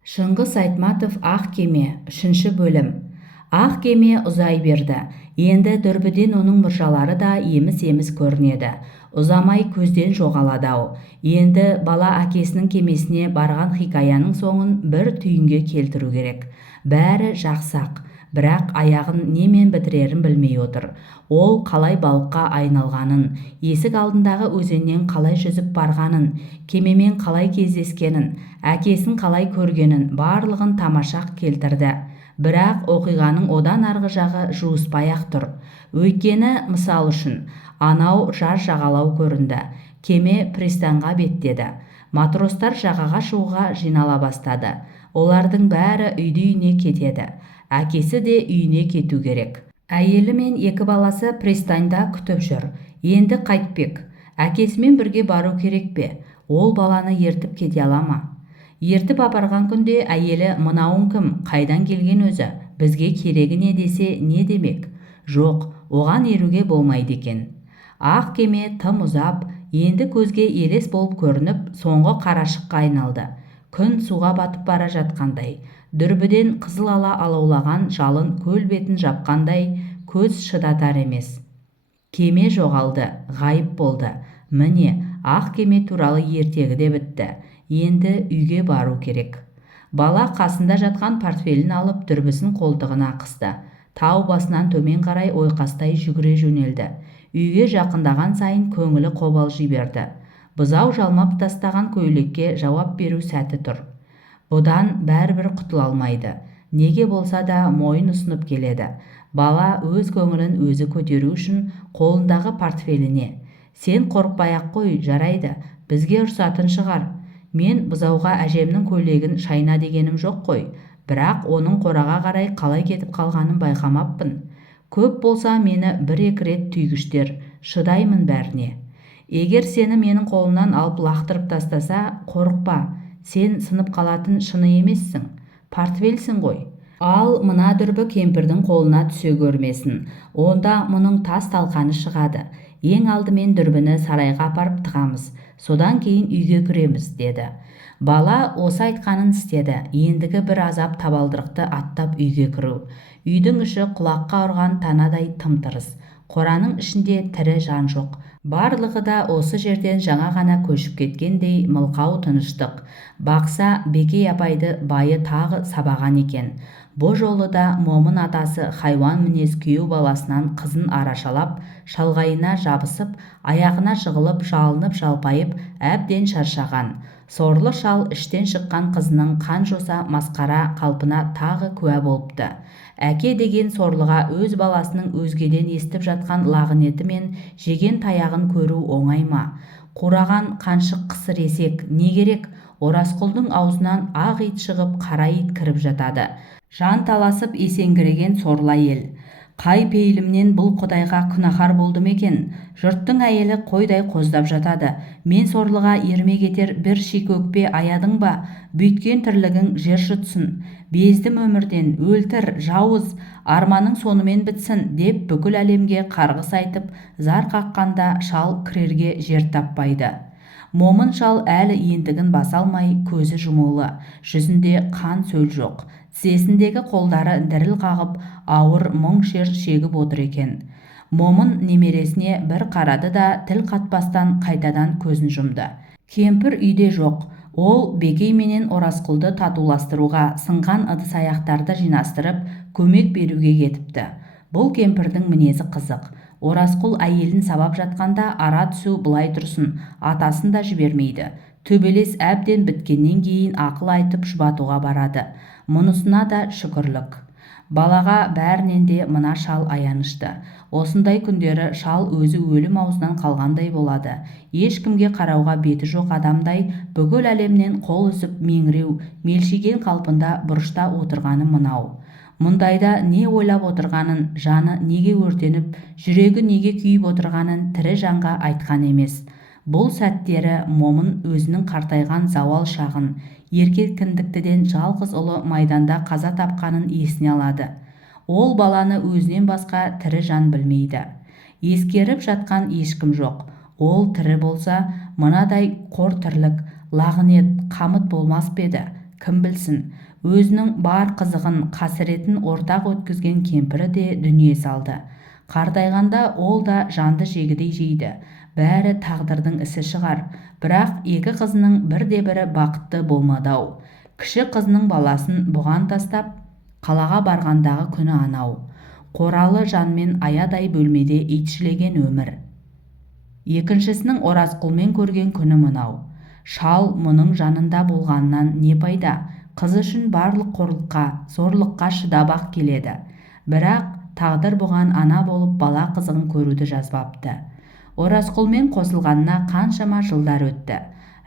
Шыңғыс Айтматов Ақ кеме, 3 бөлім. Ақ кеме ұзай берді. Енді дүрбіден оның мұржалары да еміс-еміс көрінеді. Ұзамай көзден жоғалады-ау. Енді бала әкесінің кемесіне барған хикаяның соңын бір түйінге келтіру керек. Бәрі жақсы-ақ, бірақ аяғын немен бітірерін білмей отыр. Ол қалай балыққа айналғанын, есік алдындағы өзеннен қалай жүзіп барғанын, кемемен қалай кездескенін, әкесін қалай көргенін барлығын тамашақ келтірді. Бірақ оқиғаның одан арғы жағы жуыспай-ақ тұр. Өйткені, мысал үшін, анау жар жағалау көрінді. Кеме пристанға беттеді. Матростар жағаға шығуға жинала бастады. Олардың бәрі үйіне кетеді. Әкесі де үйіне кету керек. Әйелі мен 2 баласы пристанда күтіп жүр. Енді қайтпек. Әкесімен бірге бару керек пе? Ол баланы ертіп кете ала ма? Ертіп апарған күнде әйелі «Мынауың кім? Қайдан келген өзі? Бізге керегі не?» десе не демек? Жоқ, оған еруге болмайды екен. Ақ кеме тым ұзап, енді көзге елес болып көрініп, соңғы қарашыққа айналды. Күн суға батып бара жатқандай, дүрбіден қызыл ала алаулаған жалын көл бетін жапқандай, көз шыдатар емес. Кеме жоғалды, ғайып болды. Міне, ақ кеме туралы ертегі де бітті. Енді үйге бару керек. Бала қасында жатқан портфелін алып дүрбісін қолтығына қысты. Тау басынан төмен қарай ойқастай жүгіре жөнелді. Үйге жақындаған сайын көңілі қобалжи берді. Бұзау жалмап тастаған көйлекке жауап беру сәті тұр. Бұдан бәрібір құтыла алмайды. Неге болса да мойын ұсынып келеді. Бала өз көңілін өзі көтеру үшін қолындағы портфеліне: «Сен қорықпай-ақ қой, жарайды, бізге ұрсатын шығар. Мен бұзауға әжемнің көйлегін шайна дегенім жоқ қой, бірақ оның қораға қарай қалай кетіп қалғанын байқамаппын. Көп болса мені 1-2 рет түйгіштер, шыдаймын бәріне. Егер сені менің қолымнан алып лақтырып тастаса, қорықпа, сен сынып қалатын шыны емессің, портфельсің ғой. Ал мына дүрбі кемпірдің қолына түсе көрмесін, онда мұның тас талқаны шығады. Ең алдымен дүрбіні сарайға апарып тығамыз, содан кейін үйге кіреміз», деді. Бала осы айтқанын істеді. Ендігі бір азап табалдырықты аттап үйге кіру. Үйдің іші құлаққа ұрған танадай тым-тырыс. Қораның ішінде тірі жан жоқ. Барлығы да осы жерден жаңа ғана көшіп кеткендей мылқау тыныштық. Бақса, Бекей апайды байы тағы сабаған екен. Бұ жолы да момын атасы хайуан мінез күйеу баласынан қызын арашалап, шалғайына жабысып, аяғына жығылып, жалынып жалпайып, әбден шаршаған. Сорлы шал іштен шыққан қызының қан-жоса масқара қалпына тағы куә болыпты. Әке деген сорлыға өз баласының өзгеден естіп жатқан лағынеті мен жеген таяғын көру оңай ма? Қураған қаншық қысыр есек не керек? Оразқұлдың аузынан ақ ит шығып, қара ит кіріп жатады. Жан таласып есеңгіреген сорлы әйел. Қай пейілімнен бұл құдайға күнәһар болдым екен? Жұрттың әйелі қойдай қоздап жатады. Мен сорлыға ермек етер бір шик өкпе аядың ба? Бүйткен тірлігің жер жұтсын. Бездім өмірден, өлтір, жауыз, арманың сонымен бітсін, деп бүкіл әлемге қарғыс айтып, зар қаққанда шал кірерге жер таппайды. Момын шал әлі ентігін баса алмай көзі жұмулы, жүзінде қан сөл жоқ. Тізесіндегі қолдары діріл қағып, ауыр мұң шер шегіп отыр екен. Момын немересіне бір қарады да тіл қатпастан қайтадан көзін жұмды. Кемпір үйде жоқ. Ол Бекей менен Оразқұлды татуластыруға сынған ыдыс-аяқтарды жинастырып, көмек беруге кетіпті. Бұл кемпірдің мінезі қызық. Оразқұл әйелін сабап жатқанда ара түсу былай тұрсын, атасын да жібермейді. Төбелес әбден біткеннен кейін ақыл айтып жұбатуға барады. Мұнысына да шүкірлік. Балаға бәрінен де мына шал аянышты. Осындай күндері шал өзі өлім аузынан қалғандай болады. Ешкімге қарауға беті жоқ адамдай бүкіл әлемнен қол үзіп меңіреу, мелшиген қалпында бұрышта отырғаны мынау. Мұндайда не ойлап отырғанын, жаны неге өртеніп, жүрегі неге күйіп отырғанын тірі жанға айтқан емес. Бұл сәттері момын өзінің қартайған зауал шағын, еркек кіндіктіден жалғыз ұлы майданда қаза тапқанын есіне алады. Ол баланы өзінен басқа тірі жан білмейді. Ескеріп жатқан ешкім жоқ. Ол тірі болса, мынадай қор тірлік, лағынет, қамыт болмас па еді? кім білсін, өзінің бар қызығын, қасіретін ортақ өткізген кемпірі де дүние салды. Қартайғанда ол да жанды жегідей жейді. Бәрі тағдырдың ісі шығар. Бірақ екі қызының бірде-бірі бақытты болмады-ау. Кіші қызының баласын бұған тастап қалаға барғандағы күні анау. Қоралы жанмен аядай бөлмеде итшілеген өмір. Екіншісінің Оразқұлмен көрген күні мынау. Шал мұның жанында болғаннан не пайда? Қыз үшін барлық қорлыққа, зорлыққа шыдап-ақ келеді. Бірақ тағдыр бұған ана болып бала қызығын көруді жазбапты. Оразқұлмен қосылғанына қаншама жылдар өтті.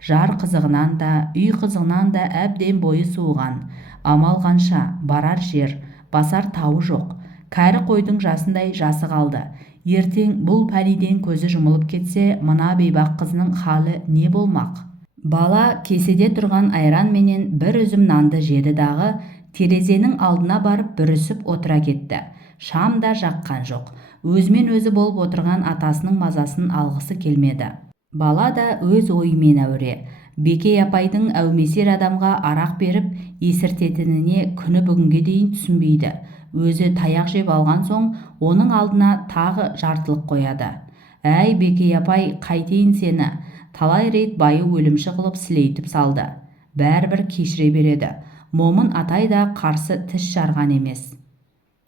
Жар қызығынан да, үй қызығынан да әбден бойы суыған. Амал қанша, барар жер, басар тауы жоқ. Кәрі қойдың жасындай жасы қалды. Ертең бұл пәниден көзі жұмылып кетсе, мына бейбақ қызының халі не болмақ? Бала кеседе тұрған айран менен бір үзім нанды жеді дағы, терезенің алдына барып бүрісіп отыра кетті. Шам да жаққан жоқ. Өзімен өзі болып отырған атасының мазасын алғысы келмеді. Бала да өз ойымен әуре. Бекей апайдың әумесер адамға арақ беріп есіртетініне күні бүгінге дейін түсінбейді. Өзі таяқ жеп алған соң оның алдына тағы жартылық қояды. Әй Бекей апай, қайтейін сені. Талай рет байы өлімші қылып сілейтіп салды. Бәрібір кешіре береді. Момын атай да қарсы тіс жарған емес.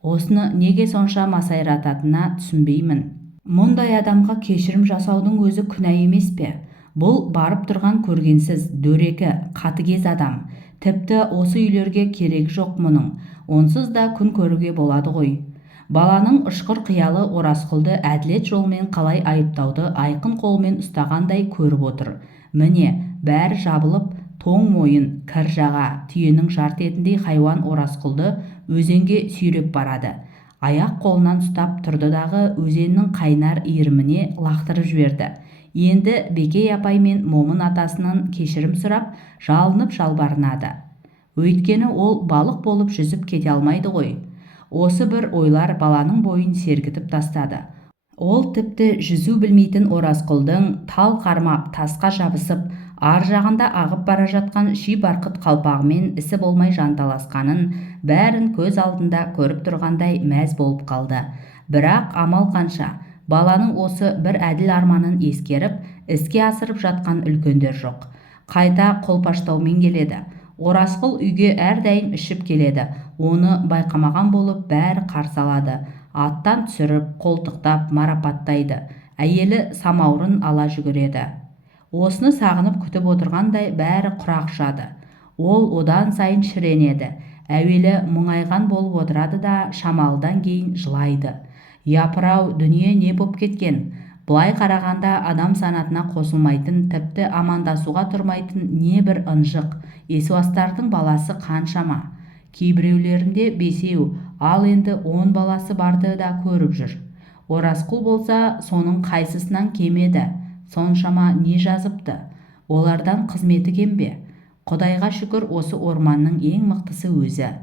Осыны неге сонша масайрататына түсінбеймін. Мұндай адамға кешірім жасаудың өзі күнә емес пе? Бұл барып тұрған көргенсіз, дөрекі, қатыгез адам. Тіпті осы үйлерге керек жоқ мұның. Онсыз да күн көруге болады ғой. Баланың ұшқыр қиялы Оразқұлды әділет жолмен қалай айыптауды айқын қолмен ұстағандай көріп отыр. Міне, бәрі жабылып, тоң мойын, кір жаға, түйенің жарт етіндей хайуан Оразқұлды өзенге сүйреп барады. Аяқ қолынан ұстап тұрды дағы өзеннің қайнар иіріміне лақтырып жіберді. Енді Бекей апай мен момын атасынан кешірім сұрап, жалынып жалбарынады. Өйткені ол балық болып жүзіп кете алмайды ғой. Осы бір ойлар баланың бойын сергітіп тастады. Ол тіпті жүзу білмейтін Оразқұлдың тал қармап тасқа жабысып, ар жағында ағып бара жатқан ши барқыт қалпағымен ісі болмай жанталасқанын бәрін көз алдында көріп тұрғандай мәз болып қалды. Бірақ амал қанша, баланың осы бір әділ арманын ескеріп, іске асырып жатқан үлкендер жоқ. Қайта қолпаштаумен келеді. Оразқұл үйге әрдайым ішіп келеді. Оны байқамаған болып бәрі қарсы алады. Аттан түсіріп, қолтықтап, марапаттайды. Әйелі самаурын ала жүгіреді. Осыны сағынып күтіп отырғандай бәрі құрақ ұшады. Ол одан сайын шіренеді. Әуелі мұңайған болып отырады да шамалдан кейін жылайды. Япырау, дүние не боп кеткен? Бұлай қарағанда адам санатына қосылмайтын, тіпті амандасуға тұрмайтын не бір ынжық, есуастардың баласы қаншама. Кейбіреулерінде 5, ал енді 10 баласы барды да көріп жүр. Оразқұл болса соның қайсысынан кемеді? Соншама не жазыпты? Олардан қызметі кем бе? Құдайға шүкір, осы орманның ең мықтысы өзі.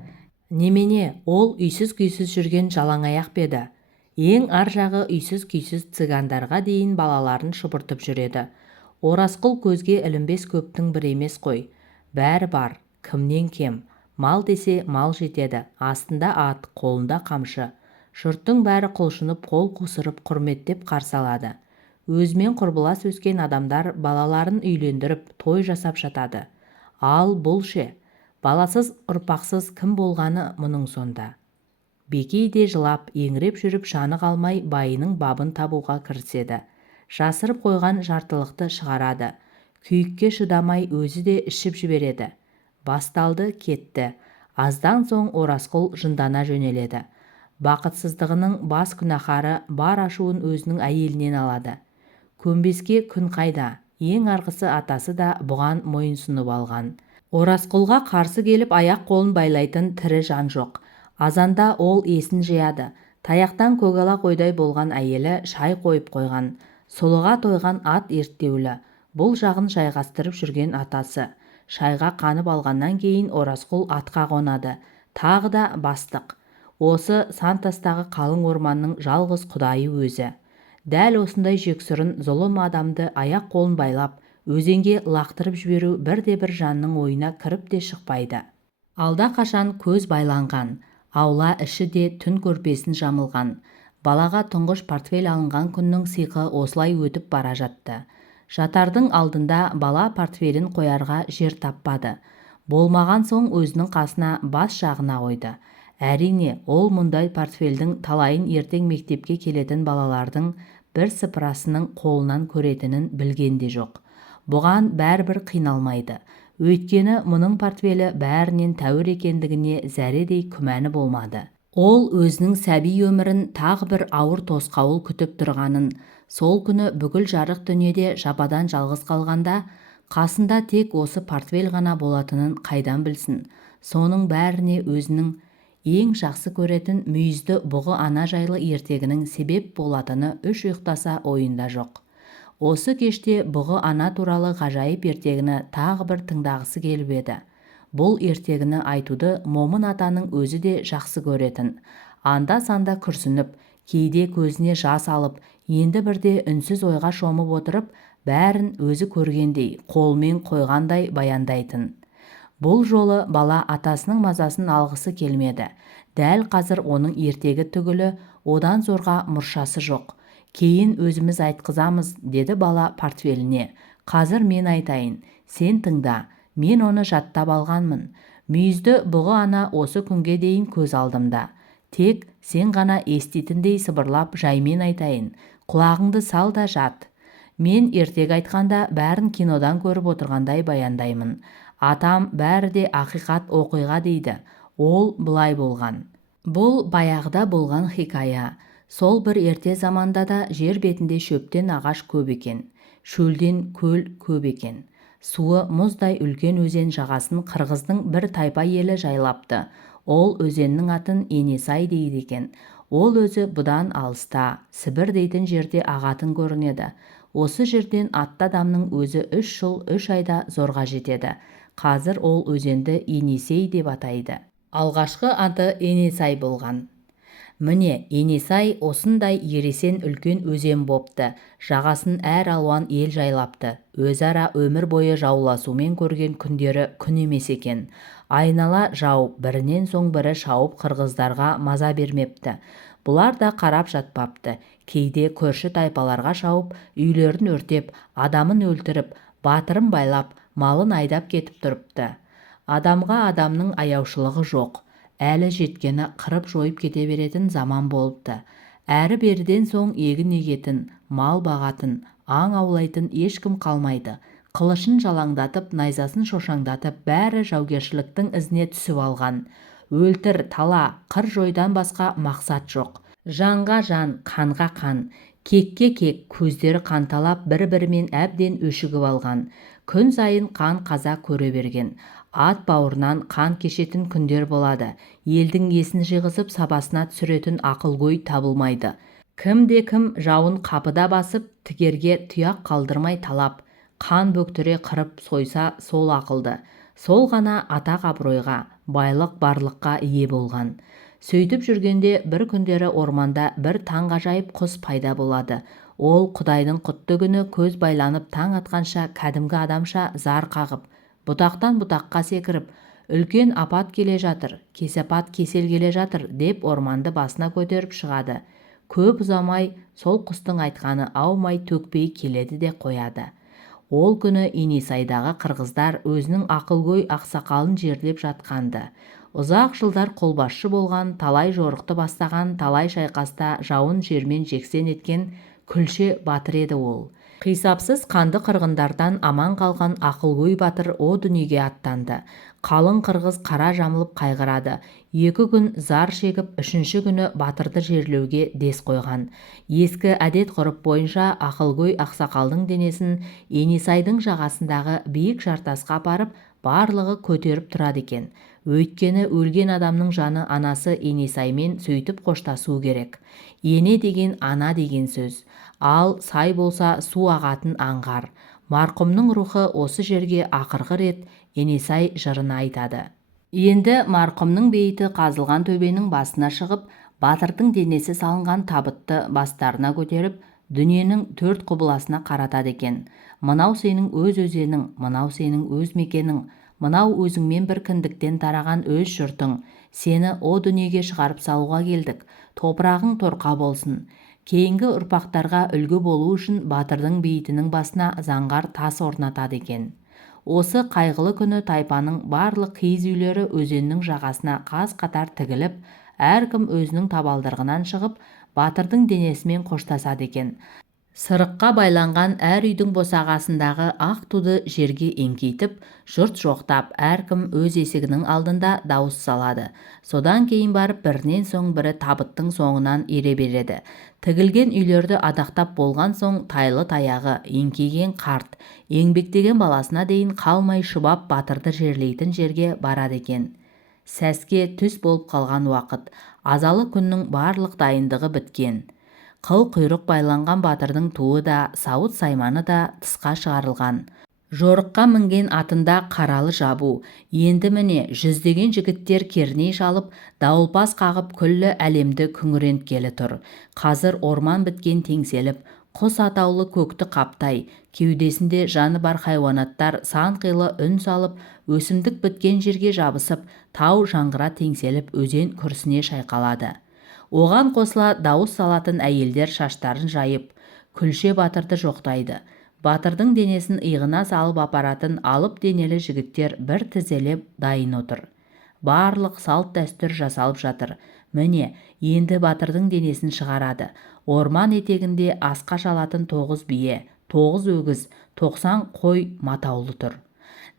Немене, ол үйсіз-күйсіз жүрген жалаңаяқ беді. Ең ар жағы үйсіз-күйсіз цигандарға дейін балаларын шұбыртып жүреді. Оразқұл көзге ілінбес көптің бірі емес қой. Бәрі бар, кімнен кем? Мал десе мал жетеді, астында ат, қолында қамшы. Жұрттың бәрі құлшынып, қол қусырып, құрметтеп қарсы алады. Өзімен құрбылас өскен адамдар балаларын үйлендіріп, той жасап жатады. Ал бұл ше, баласыз, ұрпақсыз кім болғаны мұның сонда? Бекей де жылап, еңіреп жүріп жаны қалмай байының бабын табуға кіріседі. Жасырып қойған жартылықты шығарады. Күйікке шыдамай өзі де ішіп жібереді. Басталды, кетті. Аздан соң Оразқұл жындана жөнеледі. Бақытсыздығының бас күнәһары бар ашуын өзінің әйелінен алады. Көнбеске күн қайда? Ең арғысы атасы да бұған мойынсұнып алған. Оразқұлға қарсы келіп аяқ қолын байлайтын тірі жан жоқ. Азанда ол есін жияды. Таяқтан көгала қойдай болған әйелі шай қойып қойған. Сұлыға тойған ат ерттеулі. Бұл жағын жайғастырып жүрген атасы. Шайға қанып алғаннан кейін Оразқұл атқа қонады. Тағы да бастық. Осы Сантастағы қалың орманның жалғыз құдайы өзі. Дәл осындай жексұрын зұлым адамды аяқ қолын байлап, өзенге лақтырып жіберу бірде-бір жанның ойына кіріп те шықпайды. Алда қашан көз байланған, аула іші де түн көрпесін жамылған. Балаға тұңғыш портфель алынған күннің сиқы осылай өтіп бара жатты. Жатардың алдында бала портфелін қоярға жер таппады. Болмаған соң өзінің қасына бас жағына қойды. Әрине, ол мұндай портфельдің талайын ертең мектепке келетін балалардың бірсыпырасының қолынан көретінін білген де жоқ. Бұған бәрібір қиналмайды. Өйткені мұның портфелі бәрінен тәуір екендігіне зәредей күмәні болмады. Ол өзінің сәби өмірін тағы бір ауыр тосқауыл күтіп тұрғанын, сол күні бүкіл жарық дүниеде жападан жалғыз қалғанда қасында тек осы портфель ғана болатынын қайдан білсін. Соның бәріне өзінің ең жақсы көретін мүйізді бұғы ана жайлы ертегінің себеп болатыны үш ұйықтаса ойында жоқ. Осы кеште бұғы ана туралы ғажайып ертегіні тағы бір тыңдағысы келіп еді. Бұл ертегіні айтуды Момын атаның өзі де жақсы көретін. Анда-санда күрсініп, кейде көзіне жас алып, енді бірде үнсіз ойға шомып отырып, бәрін өзі көргендей, қолмен қойғандай баяндайтын. Бұл жолы бала атасының мазасын алғысы келмеді. Дәл қазір оның ертегі түгілі одан зорға мұршасы жоқ. Кейін өзіміз айтқызамыз, деді бала портфеліне. Қазір мен айтайын, сен тыңда, мен оны жаттап алғанмын. Мүйізді бұғы ана осы күнге дейін көз алдымда. Тек сен ғана еститіндей сыбырлап жаймен айтайын. Құлағыңды сал да жат. Мен ертегі айтқанда бәрін кинодан көріп отырғандай баяндаймын. Атам бәрі де ақиқат оқиға дейді. Ол былай болған. Бұл баяғыда болған хикая. Сол бір ерте заманда да жер бетінде шөптен ағаш көп екен. Шөлден көл көп екен. Суы мұздай үлкен өзен жағасын қырғыздың бір тайпа елі жайлапты. Ол өзеннің атын Енесай дейді екен. Ол өзі бұдан алыста, Сібір дейтін жерде ағатын көрінеді. Осы жерден атты адамның өзі 3 жыл 3 айда зорға жетеді. Қазір ол өзенді Енесей деп атайды. Алғашқы аты Енесай болған. Міне, Енесай осындай ересен үлкен өзен бопты. Жағасын әр алуан ел жайлапты. Өзара өмір бойы жауласумен көрген күндері күн емес екен. Айнала жау, бірінен соң бірі шауып қырғыздарға маза бермепті. Бұлар да қарап жатпапты. Кейде көрші тайпаларға шауып, үйлерін өртеп, адамын өлтіріп, батырын байлап, малын айдап кетіп тұрыпты. Адамға адамның аяушылығы жоқ. Әлі жеткені қырып жойып кете беретін заман болыпты. Әрі беріден соң егін егетін, мал бағатын, аң аулайтын ешкім қалмайды. Қылышын жалаңдатып, найзасын шошаңдатып, бәрі жаугершіліктің ізіне түсіп алған. Өлтір, тала, қыр жойдан басқа мақсат жоқ. Жанға жан, қанға қан, кекке кек, көздері қанталап бір-бірімен әбден өшігіп алған. Күн сайын қан қаза көре берген. Ат бауырынан қан кешетін күндер болады. Елдің есін жиғызып сабасына түсіретін ақылгөй табылмайды. Кім-кім жауын қапыда басып, тігерге тұяқ қалдырмай талап, қан бөктіре қырып сойса сол ақылды. Сол ғана атақ абыройға, байлық барлыққа ие болған. Сөйтіп жүргенде бір күндері орманда бір таңғажайып құс пайда болады. Ол Құдайдың құтты күні көз байланып таң атқанша кәдімгі адамша зар қағып, бұтақтан бұтаққа секіріп, үлкен апат келе жатыр, кесапат кесел келе жатыр деп орманды басына көтеріп шығады. Көп ұзамай сол құстың айтқаны аумай төкпей келеді де қояды. Ол күні Енесайдағы қырғыздар өзінің ақылгөй ақсақалын жерлеп жатқанды. Ұзақ жылдар қолбасшы болған, талай жорықты бастаған, талай шайқаста жауын жермен жексен еткен күлше батыр еді ол. Қисапсыз қанды қырғындардан аман қалған ақылгөй батыр о дүниеге аттанды. Қалың қырғыз қара жамылып қайғырады. 2 күн зар шегіп, 3-ші күні батырды жерлеуге дес қойған. Ескі әдет ғұрып бойынша ақылгөй ақсақалдың денесін Енесайдың жағасындағы биік жартасқа апарып, барлығы көтеріп тұрады екен. Өйткені өлген адамның жаны анасы Енесаймен сөйтіп қоштасу керек. Ене деген ана деген сөз. Ал сай болса су ағатын аңғар. Марқұмның рухы осы жерге ақырғы рет Енесай жырын айтады. Енді марқұмның бейіті қазылған төбенің басына шығып, батырдың денесі салынған табытты бастарына көтеріп, дүниенің 4 құбыласына қаратады екен. Мынау сенің өз өзенің, мынау сенің өз мекенің, мынау өзіңмен бір кіндіктен тараған өз жұртың. Сені о дүниеге шығарып салуға келдік. Топырағың торқа болсын. Кейінгі ұрпақтарға үлгі болу үшін батырдың бейітінің басына заңғар тас орнатады екен. Осы қайғылы күні тайпаның барлық киіз үйлері өзеннің жағасына қаз-қатар тігіліп, әркім өзінің табалдырығынан шығып, батырдың денесімен қоштасады екен. Сырыққа байланған әр үйдің босағасындағы ақ туды жерге еңкейтіп, жұрт жоқтап, әркім өз есігінің алдында дауыс салады. Содан кейін барып бірінен соң бірі табыттың соңынан ере береді. Тігілген үйлерді адақтап болған соң тайлы таяғы, еңкейген қарт, еңбектеген баласына дейін қалмай шұбап батырды жерлейтін жерге барады екен. Сәске түс болып қалған уақыт, азалы күннің барлық дайындығы біткен. Қыл құйрық байланған батырдың туы да, сауыт сайманы да тысқа шығарылған. Жорыққа мінген атында қаралы жабу. Енді міне жүздеген жігіттер керней шалып, дауылпаз қағып күллі әлемді күңіренткелі тұр. Қазір орман біткен теңселіп, құс атаулы көкті қаптай, кеудесінде жаны бар хайуанаттар сан қилы үн салып, өсімдік біткен жерге жабысып, тау жаңғыра теңселіп, өзен күрсіне шайқалады. Оған қосыла дауыс салатын әйелдер шаштарын жайып, күлше батырды жоқтайды. Батырдың денесін иығына салып апаратын алып денелі жігіттер бір тізелеп дайын отыр. Барлық салт дәстүр жасалып жатыр. Міне, енді батырдың денесін шығарады. Орман етегінде асқа шалатын 9 бие, 9 өгіз, 90 қой матаулы тұр.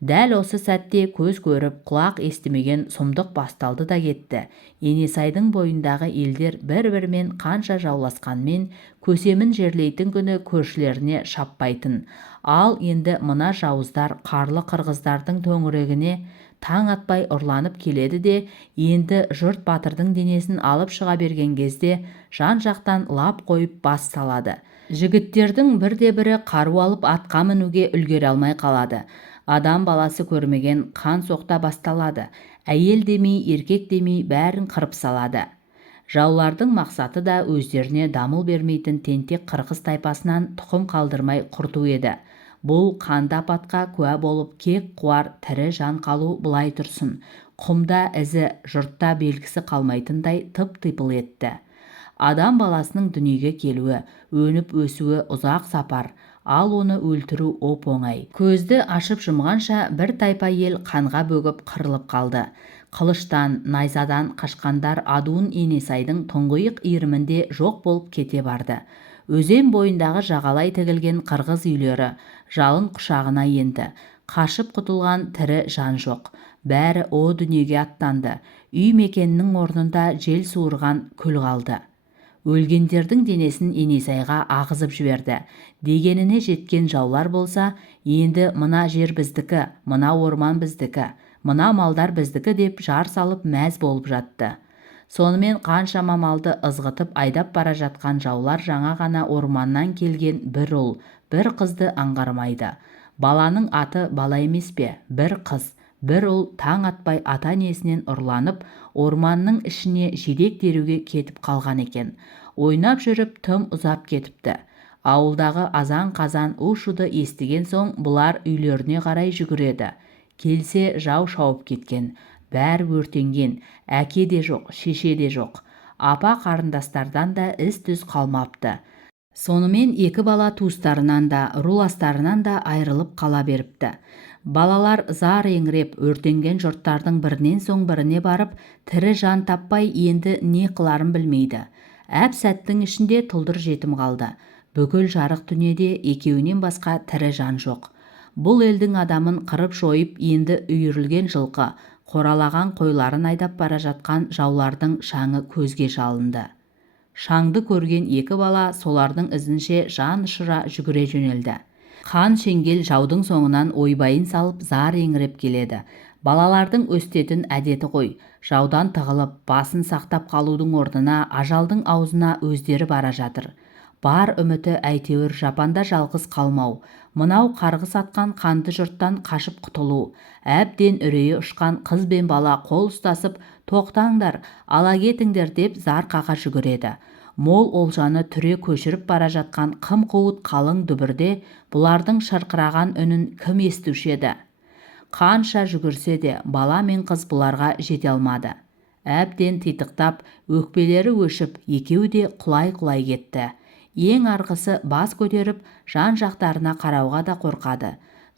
Дәл осы сәтте көз көріп, құлақ естімеген сұмдық басталды да кетті. Енесайдың бойындағы елдер бір-бірімен қанша жауласқанмен, көсемін жерлейтін күні көршілеріне шаппайтын. Ал енді мына жауыздар қарлы қырғыздардың төңірегіне таң атпай ұрланып келеді де, енді жұрт батырдың денесін алып шыға берген кезде жан-жақтан лап қойып бас салады. Жігіттердің бірде-бірі қару алып атқа мінуге үлгере алмай қалады. Адам баласы көрмеген қан соқта басталады. Әйел демей, еркек демей бәрін қырып салады. Жаулардың мақсаты да өздеріне дамыл бермейтін тентек қырғыз тайпасынан тұқым қалдырмай құрту еді. Бұл қанды апатқа куә болып кек қуар тірі жан қалу былай тұрсын. Құмда ізі, жұртта белгісі қалмайтындай тып-типыл етті. Адам баласының дүниеге келуі, өніп өсуі ұзақ сапар. Ал оны өлтіру оп-оңай. Көзді ашып жұмғанша бір тайпа ел қанға бөгіп қырылып қалды. Қылыштан, найзадан қашқандар адуын Енесайдың тұңғиық иірімінде жоқ болып кете барды. Өзен бойындағы жағалай тігілген қырғыз үйлері жалын құшағына енді. Қашып құтылған тірі жан жоқ. Бәрі о дүниеге аттанды. Үй мекеннің орнында жел суырған күл қалды. Өлгендердің денесін Енесайға ағызып жіберді. Дегеніне жеткен жаулар болса, енді мына жер біздікі, мына орман біздікі, мына малдар біздікі деп жар салып мәз болып жатты. Сонымен қаншама малды ызғытып айдап бара жатқан жаулар жаңа ғана орманнан келген бір ұл, бір қызды аңғармайды. Баланың аты бала емес пе? Бір қыз. Бір ұл таң атпай ата-енесінен ұрланып, орманның ішіне жидек теруге кетіп қалған екен. Ойнап жүріп тым ұзап кетіпті. Ауылдағы азан-қазан у-шуды естіген соң бұлар үйлеріне қарай жүгіреді. Келсе жау шауып кеткен. Бәрі өртенген. Әке де жоқ, шеше де жоқ. Апа қарындастардан да із-түз қалмапты. Сонымен екі бала туыстарынан да, руластарынан да айырылып қала беріпті. Балалар зар еңіреп өртенген жұрттардың бірінен соң біріне барып, тірі жан таппай енді не қыларын білмейді. Әп сәттің ішінде тұлдыр жетім қалды. Бүкіл жарық дүниеде екеуінен басқа тірі жан жоқ. Бұл елдің адамын қырып жойып, енді үйірілген жылқы, қоралаған қойларын айдап бара жатқан жаулардың шаңы көзге шалынды. Шаңды көрген екі бала солардың ізінше жан ұшыра жүгіре жөнелді. Қан шеңгел жаудың соңынан ойбайын салып зар еңіреп келеді. Балалардың өстетін әдеті ғой. Жаудан тығылып, басын сақтап қалудың орнына ажалдың аузына өздері бара жатыр. Бар үміті әйтеуір жапанда жалғыз қалмау. Мынау қарғыс атқан қанды жұрттан қашып құтылу. Әбден үрейі ұшқан қыз бен бала қол ұстасып, тоқтаңдар, ала кетіңдер деп зар қаға жүгіреді. Мол олжаны түре көшіріп бара жатқан қым-қуыт қалың дүбірде бұлардың шырқыраған үнін кім естуші еді? Қанша жүгірсе де бала мен қыз бұларға жете алмады. Әбден титықтап, өкпелері өшіп, екеуі де құлай-құлай кетті. Ең арғысы бас көтеріп, жан-жақтарына қарауға да қорқады.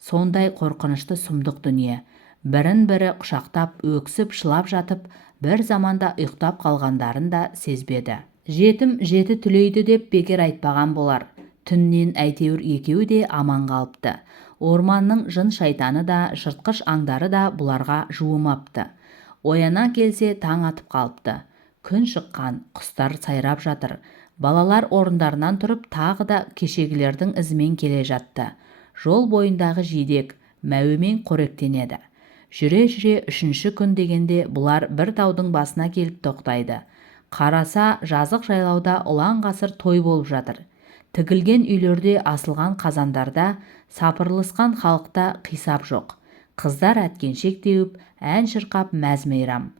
Сондай қорқынышты сұмдық дүние. Бірін-бірі құшақтап, өксіп, жылап жатып, бір заманда ұйықтап қалғандарын да сезбеді. Жетім жеті түлейді деп бекер айтпаған болар. Түннен әйтеуір екеуі де аман қалыпты. Орманның жын шайтаны да, жыртқыш аңдары да бұларға жуымапты. Ояна келсе таң атып қалыпты. Күн шыққан, құстар сайрап жатыр. Балалар орындарынан тұрып тағы да кешегілердің ізімен келе жатты. Жол бойындағы жидек, мәуемен қоректенеді. Жүре-жүре үшінші күн дегенде бұлар бір таудың басына келіп тоқтайды. Қараса жазық жайлауда ұлан-ғасыр той болып жатыр. Тігілген үйлерде, асылған қазандарда, сапырылысқан халықта қисап жоқ. Қыздар әткеншек теуіп, ән шырқап мәз-мейрам.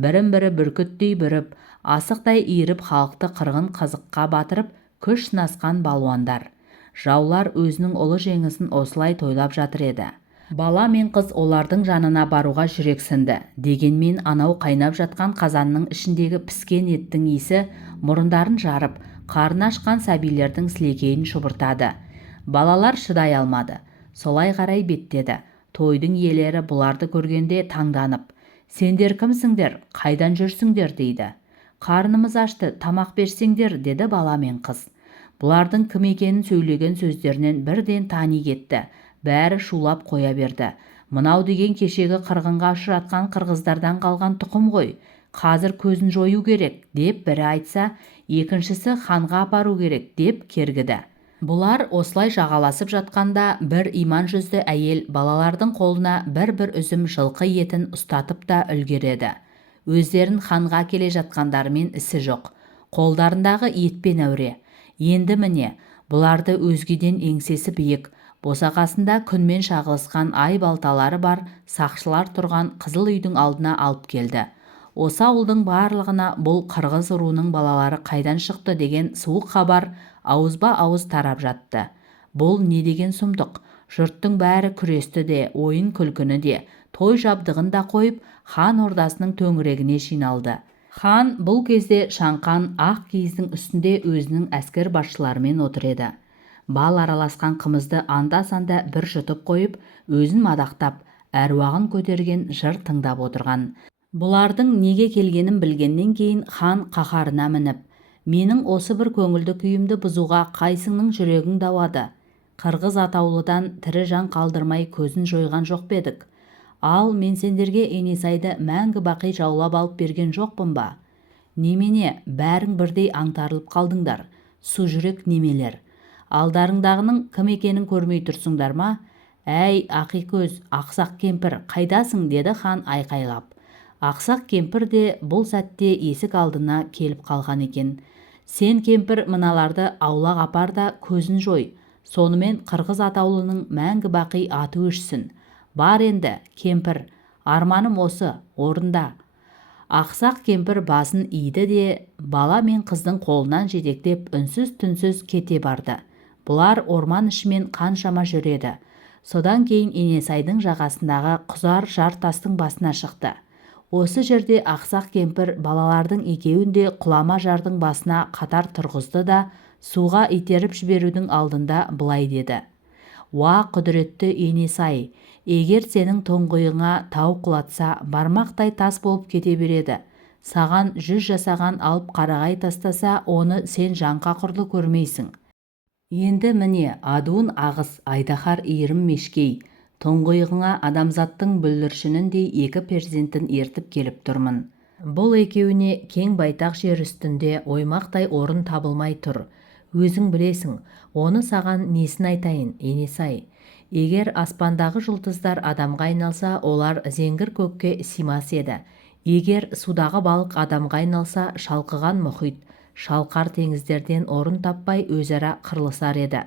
Бірін-бірі бүркіттей бүріп, асықтай иіріп халықты қырғын қызыққа батырып, күш сынасқан балуандар. Жаулар өзінің ұлы жеңісін осылай тойлап жатыр еді. Бала мен қыз олардың жанына баруға жүрексінді. Дегенмен анау қайнап жатқан қазанның ішіндегі піскен еттің иісі мұрындарын жарып, қарны ашқан сәбилердің сілекейін шұбыртады. Балалар шыдай алмады. Солай қарай беттеді. Тойдың иелері бұларды көргенде таңданып, «Сендер кімсіңдер, қайдан жүрсіңдер?» дейді. «Қарнымыз ашты, тамақ берсеңдер», деді бала мен қыз. Бұлардың кім екенін сөйлеген сөздерінен бірден тани кетті. Бәрі шулап қоя берді. «Мынау деген кешегі қырғынға ұшыратқан қырғыздардан қалған тұқым ғой. Қазір көзін жою керек», деп бірі айтса, екіншісі ханға апару керек деп кергіді. Бұлар осылай жағаласып жатқанда бір иман жүзді әйел балалардың қолына бір-бір үзім жылқы етін ұстатып та үлгереді. Өздерін ханға келе жатқандарымен ісі жоқ. Қолдарындағы етпен әуре. Енді міне, бұларды өзгеден еңсесі биік, босағасында күнмен шағылысқан ай балталары бар сақшылар тұрған қызыл үйдің алдына алып келді. Осы ауылдың барлығына бұл қырғыз руының балалары қайдан шықты деген суық хабар ауызба ауыз тарап жатты. Бұл не деген сұмдық? Жұрттың бәрі күресті де, ойын күлкіні де, той жабдығын да қойып, хан ордасының төңірегіне жиналды. Хан бұл кезде шаңқан ақ киіздің үстінде өзінің әскер басшыларымен отыр еді. Бал араласқан қымызды анда-санда бір жұтып қойып, өзін мадақтап, әруағын көтерген жыр тыңдап отырған. Бұлардың неге келгенін білгеннен кейін хан қаһарына мініп, «Менің осы бір көңілді күйімді бұзуға қайсыңның жүрегің дауады? Қырғыз атаулыдан тірі жан қалдырмай көзін жойған жоқ па едік? Ал мен сендерге Енесайды мәңгі бақи жаулап алып берген жоқпын ба? Немене, бәрің бірдей аңтарылып қалдыңдар, су жүрек немелер. Алдарыңдағының кім екенін көрмей тұрсыңдар ма? Әй, ақикөз, ақсақ кемпір, қайдасың?» деді хан айқайлап. Ақсақ кемпір де бұл сәтте есік алдына келіп қалған екен. «Сен, кемпір, мыналарды аулақ апар да көзін жой. Сонымен қырғыз атаулының мәңгі бақи аты өшсін. Бар енді, кемпір, арманым осы, орында». Ақсақ кемпір басын иді де бала мен қыздың қолынан жетектеп үнсіз-түнсіз кете барды. Бұлар орман ішімен қаншама жүреді. Содан кейін Енесайдың жағасындағы құзар жар тастың басына шықты. Осы жерде ақсақ кемпір балалардың екеуін де құлама жардың басына қатар тұрғызды да суға итеріп жіберудің алдында былай деді: «Уа құдіретті Енесай, егер сенің тоңғиыңа тау құлатса, бармақтай тас болып кете береді. Саған 100 жасаған алып қарағай тастаса, оны сен жанқақұрлы көрмейсің. Енді міне адуын ағыс, айдаһар иірім мешкей, тоңғиығыңа адамзаттың бүлдіршініндей 2 перзентін ертіп келіп тұрмын. Бұл екеуіне кең байтақ жер үстінде оймақтай орын табылмай тұр. Өзің білесің, оны саған несін айтайын, Енесай? Егер аспандағы жұлдыздар адамға айналса, олар зеңгір көкке симас еді. Егер судағы балық адамға айналса, шалқыған мұхит, шалқар теңіздерден орын таппай өзара қырылысар еді.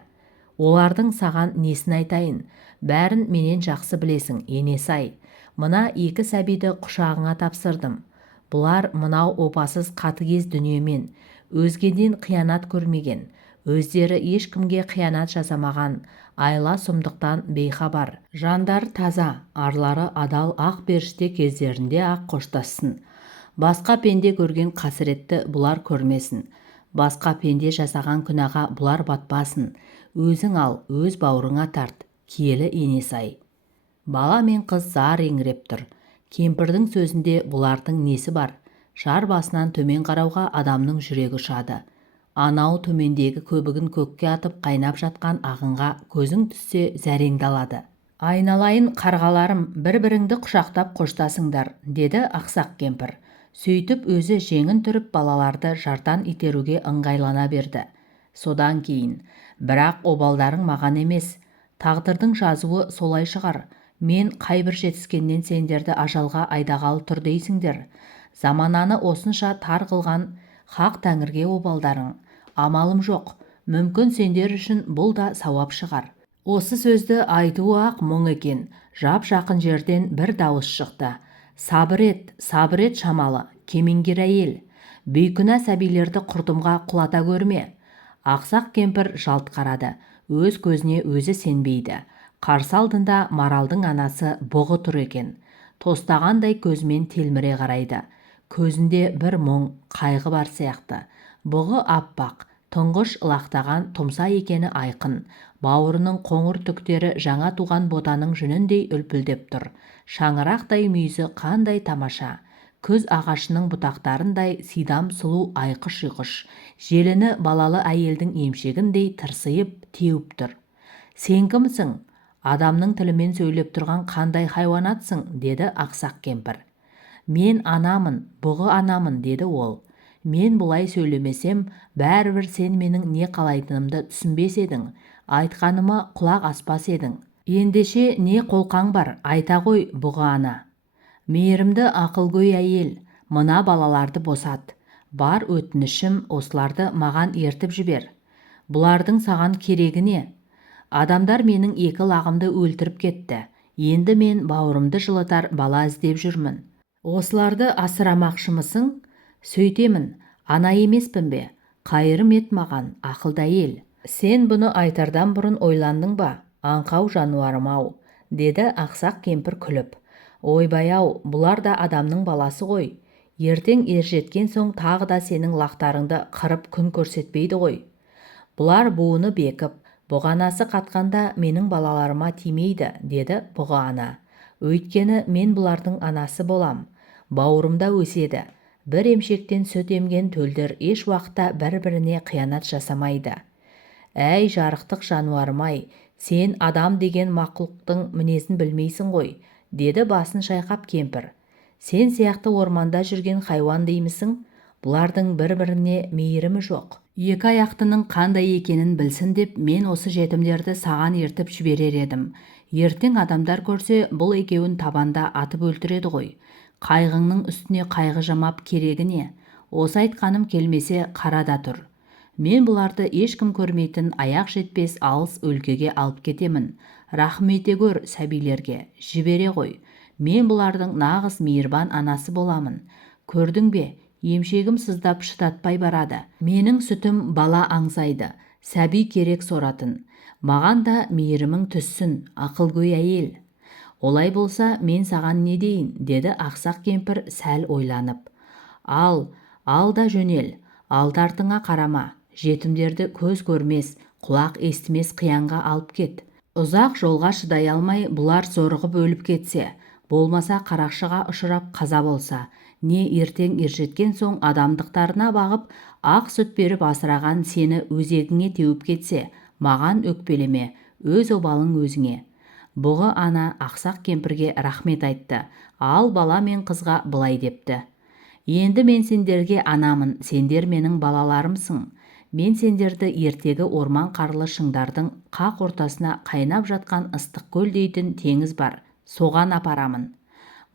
Олардың саған несін айтайын? Бәрін менен жақсы білесің, Енесай. Мына 2 сәбиді құшағыңа тапсырдым. Бұлар мынау опасыз қатыгез дүниемен, өзгеден қиянат көрмеген, өздері ешкімге қиянат жасамаған, айла сұмдықтан бейхабар. Жандар таза, арлары адал ақ періште кездерінде ақ қоштассын. Басқа пенде көрген қасіретті бұлар көрмесін. Басқа пенде жасаған күнәға бұлар батпасын. Өзің ал, өз бауырыңа тарт, киелі енесай. Бала мен қыз зар еңіреп тұр. Кемпірдің сөзінде бұлардың несі бар? Жар басынан төмен қарауға адамның жүрегі ұшады. Анау төмендегі көбігін көкке атып қайнап жатқан ағынға көзің түссе зәреңді алады. Айналайын қарғаларым, бір-біріңді құшақтап қоштасыңдар, деді ақсақ кемпір. Сөйтіп өзі жеңін түріп балаларды жартан итеруге ыңғайлана берді. Содан кейін, бірақ обалдарың маған емес, тағдырдың жазуы солай шығар. Мен қайбір жетіскеннен сендерді ажалға айдағалы тұр дейсіңдер. Замананы осынша тар қылған хақ тәңірге обалдарың. Амалым жоқ, мүмкін сендер үшін бұл да сауап шығар. Осы сөзді айтуы ақ мұң екен. Жап-жақын жерден бір дауыс шықты. Сабыр ет шамалы, кемеңгер әйел. Бейкүнә сәбилерді құрдымға құлата көрме. Ақсақ кемпір жалт қарады. Өз көзіне өзі сенбейді. Қарсы алдында маралдың анасы бұғы тұр екен. Тостағандай көзімен телміре қарайды. Көзінде бір мұң, қайғы бар сияқты. Бұғы аппақ, тұңғыш лақтаған тұмса екені айқын. Бауырының қоңыр түктері жаңа туған ботаның жүніндей үлпілдеп тұр. Шаңырақтай мүйізі қандай тамаша. Күз ағашының бұтақтарындай сидам сұлу айқыш-ұйқыш. Желіні балалы әйелдің емшегіндей тырсиып, теуіп тұр. Сен кімсің? Адамның тілімен сөйлеп тұрған қандай хайуанатсың, деді ақсақ кемпір. Мен анамын, бұғы анамын, деді ол. Мен бұлай сөйлемесем, бәрібір сен менің не қалайтынымды түсінбес едің, айтқаныма құлақ аспас едің. Ендеше не қолқаң бар, айта ғой, бұғы ана. Мейірімді ақылгөй әйел, мына балаларды босат. Бар өтінішім осыларды маған ертіп жібер. Бұлардың саған керегі не? Адамдар менің екі лағымды өлтіріп кетті. Енді мен бауырымды жылытар бала іздеп жүрмін. Осыларды асырамақшымысың? Сөйтемін, ана емеспін бе? Қайырым ет маған, ақылды әйел. Сен бұны айтардан бұрын ойландың ба? Аңқау жануарым-ау, деді ақсақ кемпір күліп. Ойбай-ау, бұлар да адамның баласы ғой. Ертең ержеткен соң тағы да сенің лақтарыңды қырып күн көрсетпейді ғой. Бұлар буыны бекіп, бұғанасы қатқанда менің балаларыма тимейді, деді бұғы ана. Өйткені мен бұлардың анасы болам. Бауырымда өседі. Бір емшектен сүт емген төлдер еш уақытта бір-біріне қиянат жасамайды. Әй жарықтық жануарым-ай, сен адам деген мақұлықтың мінезін білмейсің ғой, деді басын шайқап кемпір. Сен сияқты орманда жүрген хайуан деймісің? Бұлардың бір-біріне мейірімі жоқ. Екі аяқтының қандай екенін білсін деп мен осы жетімдерді саған ертіп жіберер едім. Ертең адамдар көрсе, бұл екеуін табанда атып өлтіреді ғой. Қайғыңның үстіне қайғы жамап керегі не? Осы айтқаным келмесе қарада тұр. Мен бұларды ешкім көрмейтін аяқ жетпес алыс өлкеге алып кетемін. Рахым ете көр сәбилерге, жібере ғой. Мен бұлардың нағыз мейірбан анасы боламын. Көрдің бе? Емшегім сыздап шыдатпай барады. Менің сүтім бала аңсайды, сәби керек соратын. Маған да мейірімің түссін, ақылгөй әйел. Олай болса мен саған не дейін, деді ақсақ кемпір сәл ойланып. Ал да жөнел, алды-артыңа қарама, жетімдерді көз көрмес, құлақ естімес қиянға алып кет. Ұзақ жолға шыдай алмай бұлар зорығып өліп кетсе, болмаса қарақшыға ұшырап қаза болса, не ертең ержеткен соң адамдықтарына бағып, ақ сүт беріп асыраған сені өзегіңе теуіп кетсе, маған өкпелеме, өз обалың өзіңе. Бұғы ана ақсақ кемпірге рахмет айтты, ал бала мен қызға былай депті. Енді мен сендерге анамын, сендер менің балаларымсың. Мен сендерді ертегі орман қарлы шыңдардың қақ ортасына қайнап жатқан ыстық көл дейтін теңіз бар, соған апарамын.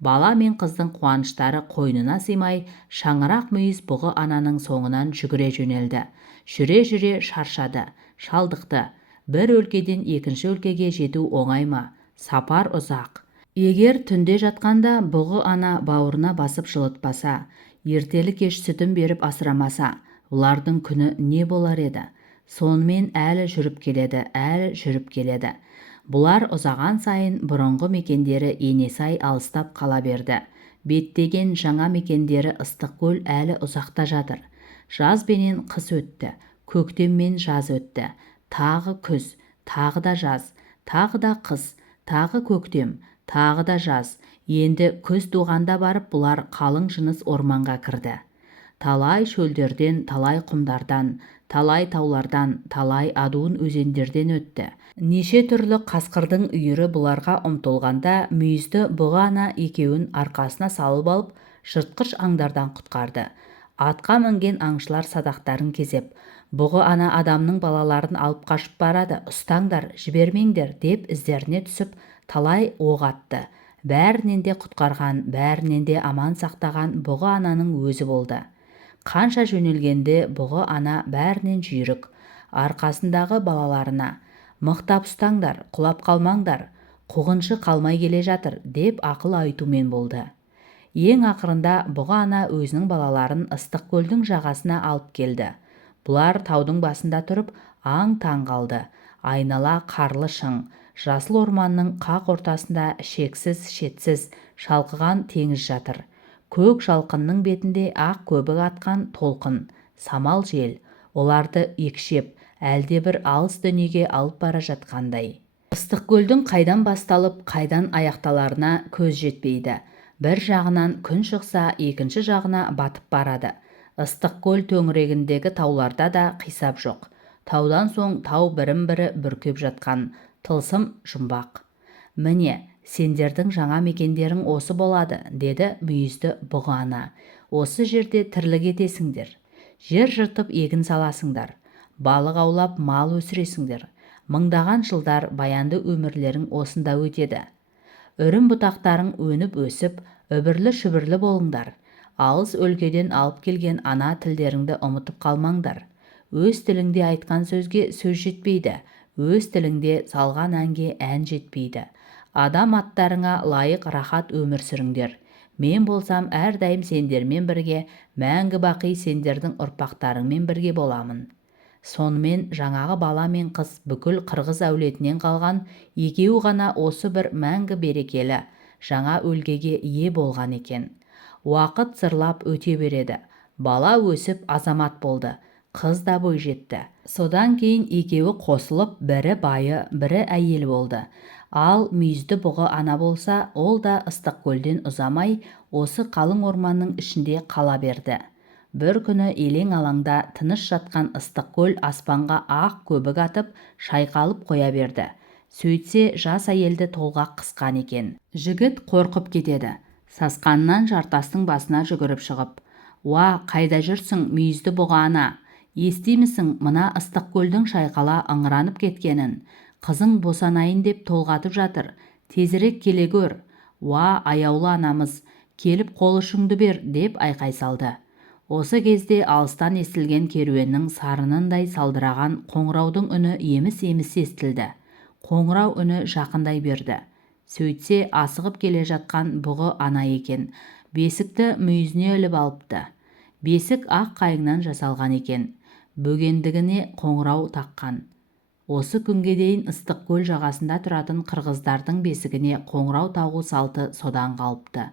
Бала мен қыздың қуаныштары қойнына сыймай, шаңырақ мүйіз бұғы ананың соңынан жүгіре жөнелді. Жүре-жүре шаршады, шалдықты. Бір өлкеден екінші өлкеге жету оңай ма? Сапар ұзақ. Егер түнде жатқанда бұғы ана бауырына басып жылытпаса, ертелі кеш сүтін беріп асырамаса, Олардың күні не болар еді? Сонымен әлі жүріп келеді. Бұлар ұзаған сайын бұрынғы мекендері енесай алыстап қала берді. Беттеген жаңа мекендері Ыстықкөл әлі ұзақта жатыр. Жаз бенен қыс өтті, көктем мен жаз өтті. Тағы күз, тағы да жаз, тағы да қыс, тағы көктем, тағы да жаз. Енді күз туғанда барып бұлар қалың жыныс орманға кірді. Талай шөлдерден, талай құмдардан, талай таулардан, талай адуын өзендерден өтті. Неше түрлі қасқырдың үйірі бұларға ұмтылғанда мүйізді бұғы ана екеуін арқасына салып алып жыртқыш аңдардан құтқарды. Атқа мінген аңшылар садақтарын кезеп, бұғы ана адамның балаларын алып қашып барады, ұстаңдар, жібермеңдер деп іздеріне түсіп талай оқ атты. Бәрінен де құтқарған, бәрінен де аман сақтаған бұғы ананың өзі болды. Қанша жөнелгенде бұғы ана бәрінен жүйрік. Арқасындағы балаларына «Мықтап ұстаңдар, құлап қалмаңдар, қуғыншы қалмай келе жатыр» деп ақыл айтумен болды. Ең ақырында бұғы ана өзінің балаларын Ыстықкөлдің жағасына алып келді. Бұлар таудың басында тұрып аң-таң қалды. Айнала қарлы шың, жасыл орманның қақ ортасында шексіз шетсіз шалқыған теңіз жатыр. Көк жалқынның бетінде ақ көбік атқан толқын, самал жел, оларды екшеп, әлде бір алыс дүниеге алып бара жатқандай. Ыстықкөлдің қайдан басталып, қайдан аяқталарына көз жетпейді. Бір жағынан күн шықса, екінші жағына батып барады. Ыстықкөл төңірегіндегі тауларда да қисап жоқ. Таудан соң тау бірін-бірі бүркеп жатқан тылсым жұмбақ. «Міне, сендердің жаңа мекендерің осы болады», деді мүйізді бұғы ана. «Осы жерде тірлік етесіңдер. Жер жыртып егін саласыңдар. Балық аулап мал өсіресіңдер. Мыңдаған жылдар баянды өмірлерің осында өтеді. Үрім бұтақтарың өніп өсіп, үбірлі-шүбірлі болыңдар. Алыс өлкеден алып келген ана тілдеріңді ұмытып қалмаңдар. Өз тіліңде айтқан сөзге сөз жетпейді. Өз тіліңде салған әнге ән жетпейді. Адам аттарыңа лайық рахат өмір сүріңдер. Мен болсам әрдайым сендермен бірге, мәңгі бақи сендердің ұрпақтарыңмен бірге боламын». Сонымен жаңағы бала мен қыз бүкіл қырғыз әулетінен қалған екеуі ғана осы бір мәңгі берекелі жаңа өлкеге ие болған екен. Уақыт зырлап өте береді. Бала өсіп азамат болды, қыз да бойжетті. Содан кейін екеуі қосылып, бірі байы, бірі әйел болды. Ал мүйізді бұғы ана болса, ол да Ыстықкөлден ұзамай осы қалың орманның ішінде қала берді. Бір күні елең-алаңда тыныш жатқан Ыстықкөл аспанға ақ көбік атып шайқалып қоя берді. Сөйтсе жас әйелді толғақ қысқан екен. Жігіт қорқып кетеді. Сасқанынан жартастың басына жүгіріп шығып: «Уа, қайда жүрсің, мүйізді бұғы ана? Естимісің мына Ыстықкөлдің шайқала ыңыранып кеткенін? Қызың босанайын деп толғатып жатыр. Тезірек келе көр. Уа, аяулы анамыз, келіп қол ұшыңды бер» деп айқай салды. Осы кезде алыстан естілген керуеннің сарынындай салдыраған қоңыраудың үні еміс-еміс естілді. Қоңырау үні жақындай берді. Сөйтсе асығып келе жатқан бұғы ана екен. Бесікті мүйізіне іліп алыпты. Бесік ақ қайыңнан жасалған екен. Бөгендігіне қоңырау таққан. Осы күнге дейін Ыстықкөл жағасында тұратын қырғыздардың бесігіне қоңырау тағу салты содан қалыпты.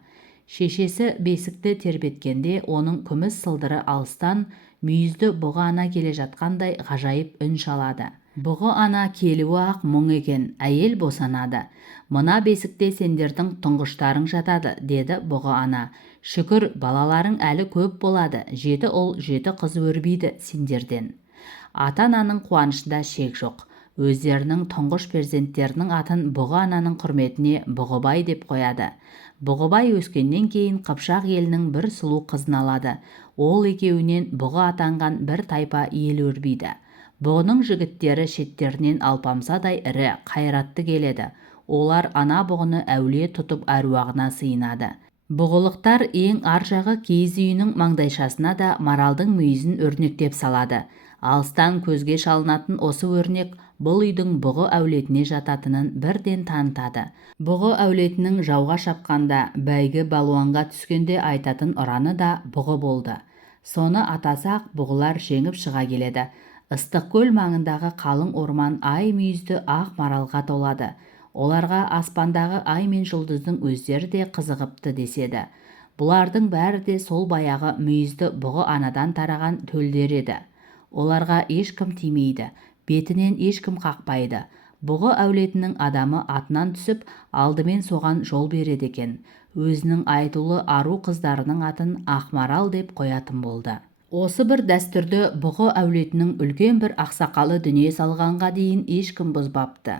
Шешесі бесікті тербеткенде оның күміс сылдыры алыстан мүйізді бұғы ана келе жатқандай ғажайып үн шалады. Бұғы ана келуі ақ мұң екен, әйел босанады. «Мына бесікте сендердің тұңғыштарың жатады», деді бұғы ана. «Шүкір, балаларың әлі көп болады, 7 ұл 7 қыз өрбейді сендерден». Ата-ананың қуанышында шек жоқ. Өздерінің тұңғыш перзенттерінің атын бұғы ананың құрметіне Бұғыбай деп қояды. Бұғыбай өскеннен кейін Қыпшақ елінің бір сұлу қызын алады. Ол екеуінен бұғы атанған бір тайпа ел өрбейді. Бұғының жігіттері шеттерінен алпамсадай ірі, қайратты келеді. Олар ана бұғыны әулие тұтып әруағына сыйынады. Бұғылықтар ең ар жағы киіз үйінің маңдайшасына да маралдың мүйізін өрнектеп салады. Алыстан көзге шалынатын осы өрнек бұл үйдің бұғы әулетіне жататынын бірден танытады. Бұғы әулетінің жауға шапқанда, бәйгі балуанға түскенде айтатын ұраны да бұғы болды. Соны атасақ бұғылар жеңіп шыға келеді. Ыстықкөл маңындағы қалың орман ай мүйізді ақ маралға толады. Оларға аспандағы ай мен жұлдыздың өздері де қызығыпты деседі. Бұлардың бәрі де сол баяғы мүйізді бұғы анадан тараған төлдер еді. Оларға ешкім тимейді, бетінен ешкім қақпайды. Бұғы әулетінің адамы атынан түсіп, алдымен соған жол береді екен. Өзінің айтулы ару қыздарының атын Ақмарал деп қоятын болды. Осы бір дәстүрді бұғы әулетінің үлкен бір ақсақалы дүние салғанға дейін ешкім бұзбапты.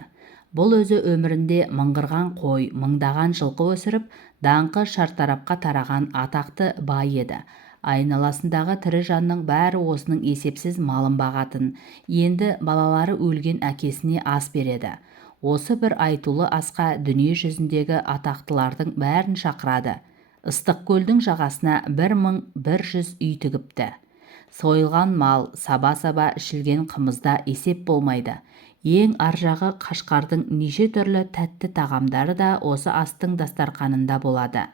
Бұл өзі өмірінде мыңғырған қой, мыңдаған жылқы өсіріп, даңқы шартарапқа тараған атақты бай еді. Айналасындағы тірі жанның бәрі осының есепсіз малын бағатын. Енді балалары өлген әкесіне ас береді. Осы бір айтулы асқа дүние жүзіндегі атақтылардың бәрін шақырады. Ыстықкөлдің жағасына 1100 үй тігіпті. Сойылған мал, саба-саба ішілген қымызда есеп болмайды. Ең аржағы Қашқардың неше түрлі тәтті тағамдары да осы астың дастарқанында болады.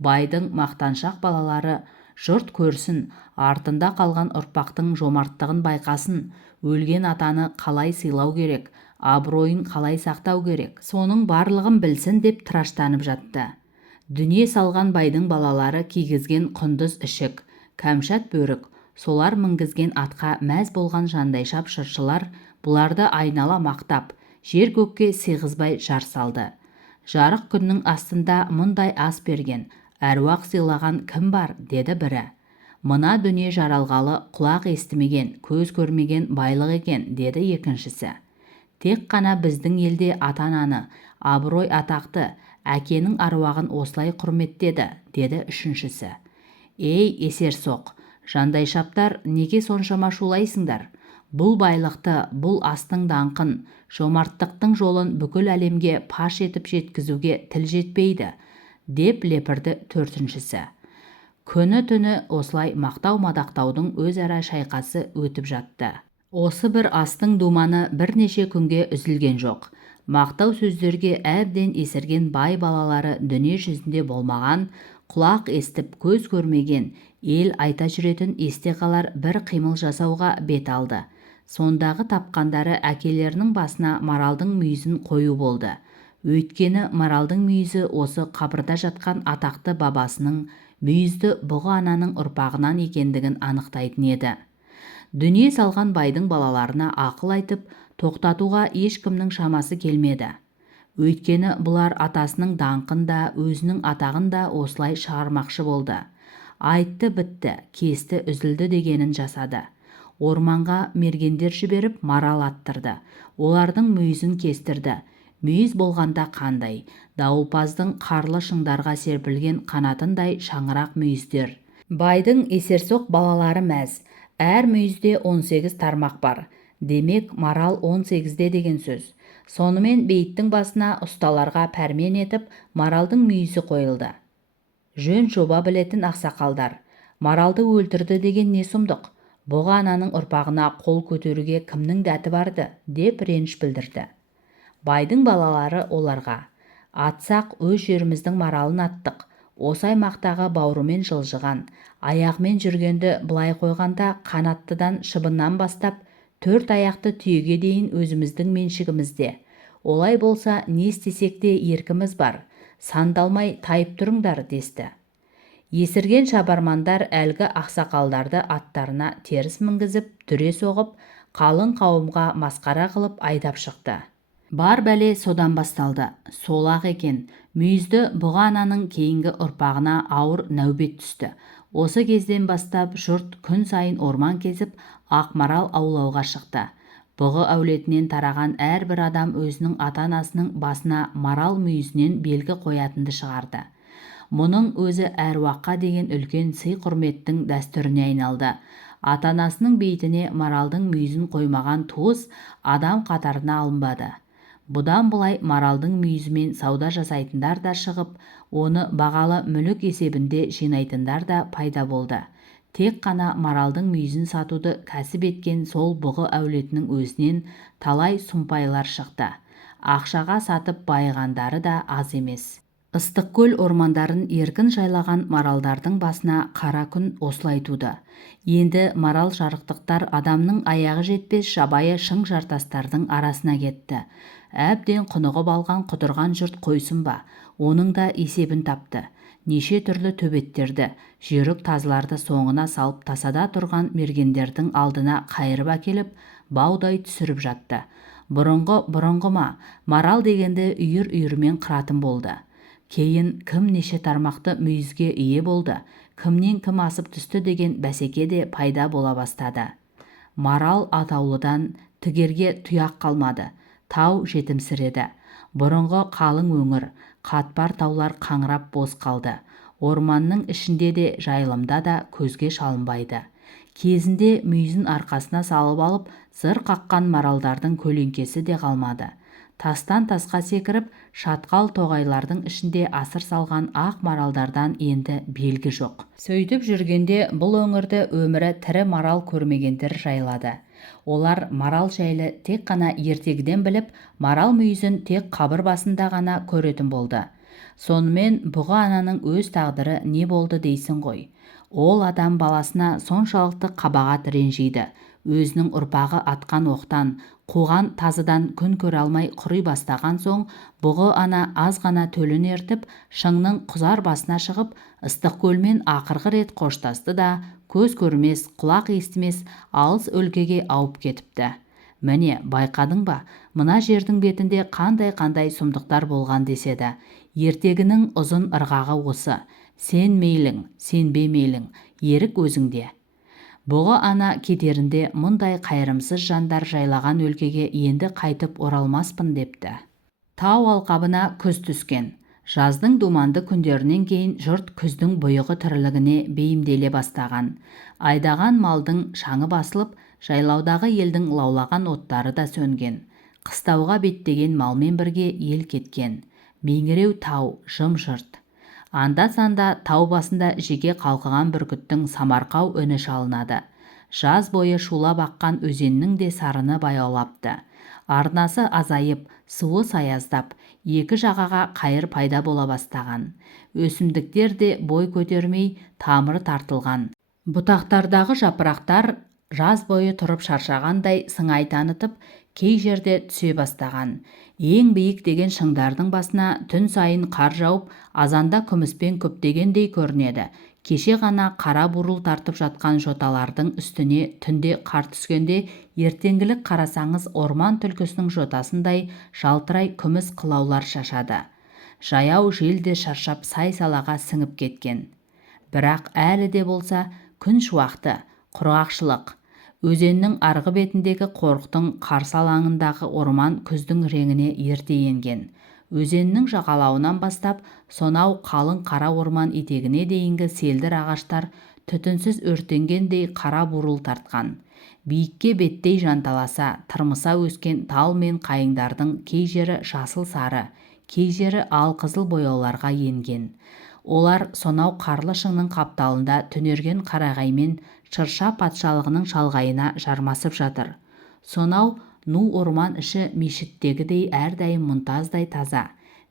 Байдың мақтаншақ балалары жұрт көрсін, артында қалған ұрпақтың жомарттығын байқасын, өлген атаны қалай сыйлау керек, абыройын қалай сақтау керек, соның барлығын білсін деп тыраштанып жатты. Дүние салған байдың балалары кигізген құндыз ішік, кәмшат бөрік, солар мінгізген атқа мәз болған жандайшап жыршылар бұларды айнала мақтап, жер көкке сыйғызбай жар салды. Жарық күннің астында мұндай ас берген, әруақ сыйлаған кім бар, деді бірі. Мына дүние жаралғалы құлақ естімеген, көз көрмеген байлық екен, деді екіншісі. Тек қана біздің елде ата-ананы, абырой атақты, әкенің аруағын осылай құрметтеді, деді үшіншісі. Ей, есерсоқ, жандайшаптар, неге соншама шулайсыңдар? Бұл байлықты, бұл астың даңқын, жомарттықтың жолын бүкіл әлемге паш етіп жеткізуге тіл жетпейді, деп лепірді төртіншісі. Күні түні осылай мақтау-мадақтаудың өзара шайқасы өтіп жатты. Осы бір астың думаны бірнеше күнге үзілген жоқ. Мақтау сөздерге әбден есірген бай балалары дүние жүзінде болмаған, құлақ естіп көз көрмеген, ел айта жүретін есте қалар бір қимыл жасауға бет алды. Сондағы тапқандары әкелерінің басына маралдың мүйізін қою болды. Өйткені маралдың мүйізі осы қабырда жатқан атақты бабасының мүйізді бұғы ананың ұрпағынан екендігін анықтайтын еді. Дүние салған байдың балаларына ақыл айтып, тоқтатуға ешкімнің шамасы келмеді. Өйткені бұлар атасының даңқын да, өзінің атағын да осылай шығармақшы болды. Айтты бітті, кесті үзілді дегенін жасады. Орманға мергендер жіберіп марал аттырды. Олардың мүйізін кестірді. Мүйіз болғанда қандай, дауылпаздың қарлы шыңдарға серпілген қанатындай шаңырақ мүйіздер. Байдың есерсоқ балалары мәз. Әр мүйізде 18 тармақ бар. Демек, марал 18-де деген сөз. Сонымен бейіттің басына ұсталарға пәрмен етіп, маралдың мүйізі қойылды. Жөн жоба білетін ақсақалдар, маралды өлтірді деген не сұмдық? Бұғы ананың ұрпағына қол көтеруге кімнің дәті барды, деп реніш білдірді. Байдың балалары оларға: атсақ өз жеріміздің маралын аттық, осы аймақтағы бауырымен жылжыған, аяғымен жүргенді былай қойғанда қанаттыдан шыбыннан бастап 4 аяқты түйеге дейін өзіміздің меншігімізде. Олай болса не істесек те еркіміз бар, сандалмай тайып тұрыңдар, десті. Есірген шабармандар әлгі ақсақалдарды аттарына теріс мінгізіп, дүре соғып, қалың қауымға масқара қылып айдап шықты. Бар бәле содан басталды. Сол-ақ екен, мүйізді бұғы ананың кейінгі ұрпағына ауыр нәубет түсті. Осы кезден бастап жұрт күн сайын орман кезіп, Ақмарал аулауға шықты. Бұғы әулетінен тараған әрбір адам өзінің ата-анасының басына марал мүйізінен белгі қоятынды шығарды. Мұның өзі әруаққа деген үлкен сый-құрметтің дәстүріне айналды. Ата-анасының бейітіне маралдың мүйізін қоймаған туыс адам қатарына алынбады. Бұдан бұлай маралдың мүйізімен сауда жасайтындар да шығып, оны бағалы мүлік есебінде жинайтындар да пайда болды. Тек қана маралдың мүйізін сатуды кәсіп еткен сол бұғы әулетінің өзінен талай сұмпайлар шықты. Ақшаға сатып байығандары да аз емес. Ыстықкөл ормандарын еркін жайлаған маралдардың басына қара күн осылай туды. Енді марал жарықтықтар адамның аяғы жетпес жабайы шың жартастардың арасына кетті. Әбден құнығып алған құтырған жұрт қойсын ба, оның да есебін тапты. Неше түрлі төбеттерді, жүйрік тазыларды соңына салып тасада тұрған мергендердің алдына қайырып әкеліп, баудай түсіріп жатты. Бұрынғы ма, марал дегенді үйір-үйірмен қыратын болды. Кейін кім неше тармақты мүйізге ие болды, кімнен кім асып түсті деген бәсеке де пайда бола бастады. Марал атаулыдан тігерге тұяқ қалмады, тау жетімсіреді. Бұрынғы қалың өңір, қатпар таулар қаңырап бос қалды. Орманның ішінде де жайылымда да көзге шалынбайды. Кезінде мүйізін арқасына салып алып, зыр қаққан маралдардың көлеңкесі де қалмады. Тастан тасқа секіріп, шатқал тоғайлардың ішінде асыр салған ақ маралдардан енді белгі жоқ. Сөйтіп жүргенде бұл өңірді өмірі тірі марал көрмегендер жайлады. Олар марал жайлы тек қана ертегіден біліп, марал мүйізін тек қабір басында ғана көретін болды. Сонымен бұғы ананың өз тағдыры не болды дейсің ғой. Ол адам баласына соншалықты қабағат ренжиді. Өзінің ұрпағы атқан оқтан, қуған тазыдан күн көре алмай құри бастаған соң, бұғы ана аз ғана төлін ертіп, шыңның құзар басына шығып, Ыстықкөлмен ақырғы рет қоштасты да, көз көрмес, құлақ естімес алыс өлкеге ауып кетіпті. Міне, байқадың ба, мына жердің бетінде қандай сұмдықтар болған деседі. Ертегінің ұзын ырғағы осы. Сен мейлің, сенбе мейлің, ерік өзіңде. Бұғы ана кетерінде мұндай қайырымсыз жандар жайлаған өлкеге енді қайтып оралмаспын депті. Тау алқабына күз түскен. Жаздың думанды күндерінен кейін жұрт күздің бұйығы тірлігіне бейімделе бастаған. Айдаған малдың шаңы басылып, жайлаудағы елдің лаулаған оттары да сөнген. Қыстауға беттеген малмен бірге ел кеткен. Меңіреу тау жым-жырт. Анда-санда тау басында жеке қалқыған бүркіттің самарқау үні шалынады. Жаз бойы шулап аққан өзеннің де сарыны баяулапты. Арнасы азайып, суы саяздап, екі жағаға қайыр пайда бола бастаған. Өсімдіктер де бой көтермей, тамыры тартылған. Бұтақтардағы жапырақтар жаз бойы тұрып шаршағандай сыңай танытып, кей жерде түсе бастаған. Ең биік деген шыңдардың басына түн сайын қар жауып, азанда күміспен көптегендей көрінеді. Кеше ғана қара бурыл тартып жатқан жоталардың үстіне түнде қар түскенде, ертеңгілік қарасаңыз орман түлкісінің жотасындай жалтырай күміс қылаулар шашады. Жаяу жел де шаршап сай-салаға сіңіп кеткен. Бірақ әлі де болса күн шуақты, құрғақшылық. Өзеннің арғы бетіндегі қорықтың қарсы алаңындағы орман күздің реңіне ерте енген. Өзеннің жағалауынан бастап, сонау қалың қара орман етегіне дейінгі селдір ағаштар түтінсіз өртенгендей қара бурыл тартқан. Биікке беттей жанталаса, тырмыса өскен тал мен қайыңдардың кей жері жасыл сары, кей жері алқызыл бояуларға енген. Олар сонау қарлы шыңның қапталында түнерген қарағаймен шырша патшалығының шалғайына жармасып жатыр. Сонау ну орман іші мешіттегідей әрдайым мұнтаздай таза.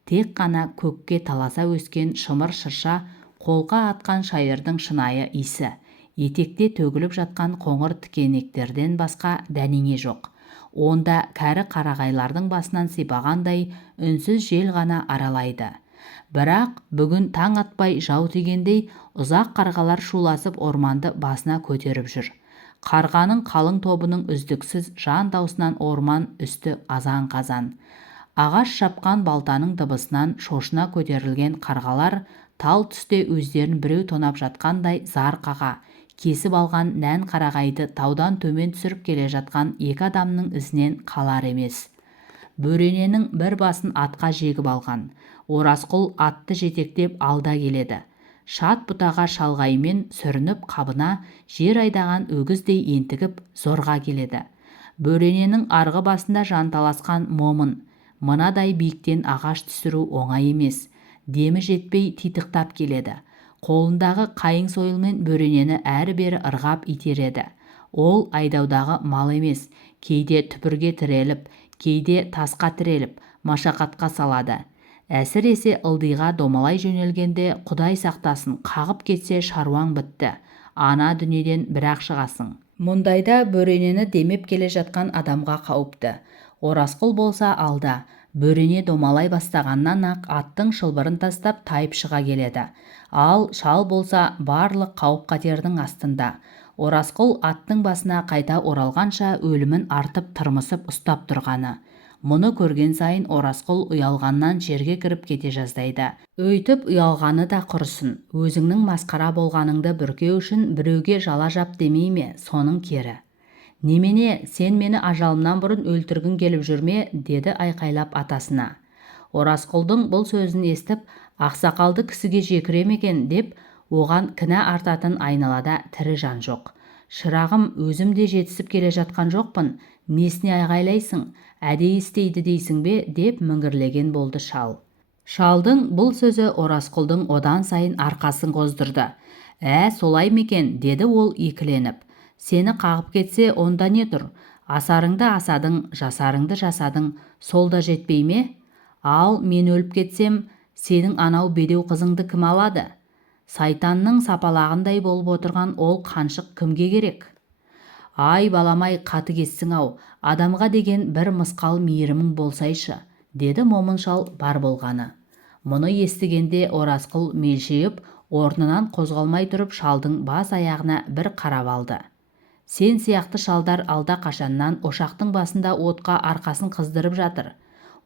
Тек қана көкке таласа өскен шымыр шырша, қолға атқан шайырдың шынайы иісі, етекте төгіліп жатқан қоңыр тікенектерден басқа дәнеңе жоқ. Онда кәрі қарағайлардың басынан сипағандай үнсіз жел ғана аралайды. Бірақ бүгін таң атпай жау тигендей ұзақ қарғалар шуласып орманды басына көтеріп жүр. Қарғаның қалың тобының үздіксіз жан даусынан орман үсті азан-қазан. Ағаш шапқан балтаның дыбысынан шошына көтерілген қарғалар тал түсте өздерін біреу тонап жатқандай зар қаға, кесіп алған нән қарағайды таудан төмен түсіріп келе жатқан екі адамның ізінен қалар емес. Бөрененің бір басын атқа жегіп алған. Оразқұл атты жетектеп алда келеді. Шат бұтаға шалғаймен сүрініп қабына жер айдаған өгіздей ентігіп зорға келеді. Бөрененің арғы басында жанталасқан момын. Мынадай биіктен ағаш түсіру оңай емес. Демі жетпей титықтап келеді. Қолындағы қайың сойылмен бөренені әрі-бері ырғап итереді. Ол айдаудағы мал емес, кейде түпірге тіреліп, кейде тасқа тіреліп, машақатқа салады. Әсіресе ылдиға домалай жөнелгенде Құдай сақтасын, қағып кетсе шаруаң бітті. Ана дүниеден бір-ақ шығасың. Мұндайда бөренені демеп келе жатқан адамға қауіпті. Оразқұл болса алда, бөрене домалай бастағаннан-ақ аттың шылбырын тастап тайып шыға келеді. Ал шал болса барлық қауіп-қатердің астында. Оразқұл аттың басына қайта оралғанша өлімін артып тырмысып ұстап тұрғаны. Мұны көрген сайын Оразқұл ұялғаннан жерге кіріп кете жаздайды. Өйтіп ұялғаны да құрысын. Өзіңнің масқара болғаныңды бүркеу үшін біреуге жала жап демей ме, соның кері. Немене, сен мені ажалымнан бұрын өлтіргің келіп жүрме, деді айқайлап атасына. Оразқұлдың бұл сөзін естіп, ақсақалды кісіге жекірем екен деп, оған кінә артатын айналада тірі жан жоқ. Шырағым, өзім де жетісіп келе жатқан жоқпын, несіне айғайлайсың, әдейі істейді дейсің бе, деп міңгірлеген болды шал. Шалдың бұл сөзі Оразқұлдың одан сайын арқасын қоздырды. Солай мекен, деді ол екіленіп. Сені қағып кетсе, онда не тұр? Асарыңды асадың, жасарыңды жасадың, сол да жетпей ме? Ал мен өліп кетсем, сенің анау бедеу қызыңды кім алады? Сайтанның сапалағындай болып отырған ол қаншық кімге керек? Ай баламай, қаты кессің-ау, адамға деген бір мысқал мейірімің болсайшы, деді момын шал бар болғаны. Мұны естігенде Оразқұл мелшиіп, орнынан қозғалмай тұрып шалдың бас аяғына бір қарап алды. Сен сияқты шалдар алда қашаннан ошақтың басында отқа арқасын қыздырып жатыр.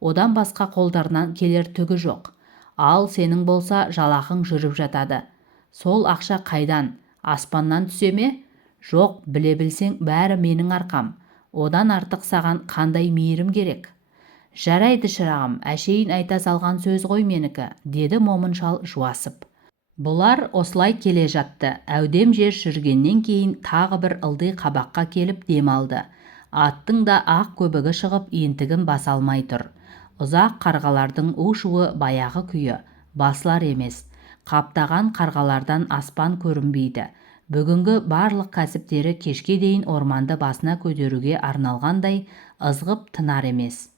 Одан басқа қолдарынан келер түгі жоқ. Ал сенің болса жалақың жүріп жатады. Сол ақша қайдан? Аспаннан түсе ме? Жоқ, біле білсең, бәрі менің арқам. Одан артық саған қандай мейірім керек? Жарайды шырағым, әшейін айта салған сөз ғой менікі, деді момын шал жуасып. Бұлар осылай келе жатты. Әудем жер жүргеннен кейін тағы бір ылди қабаққа келіп демалды. Аттың да ақ көбігі шығып ентігін баса алмай тұр. Ұзақ қарғалардың у-шуы баяғы күйі, басылар емес. Қаптаған қарғалардан аспан көрінбейді. Бүгінгі барлық кәсіптері кешке дейін орманды басына көтеруге арналғандай ызғып тынар емес.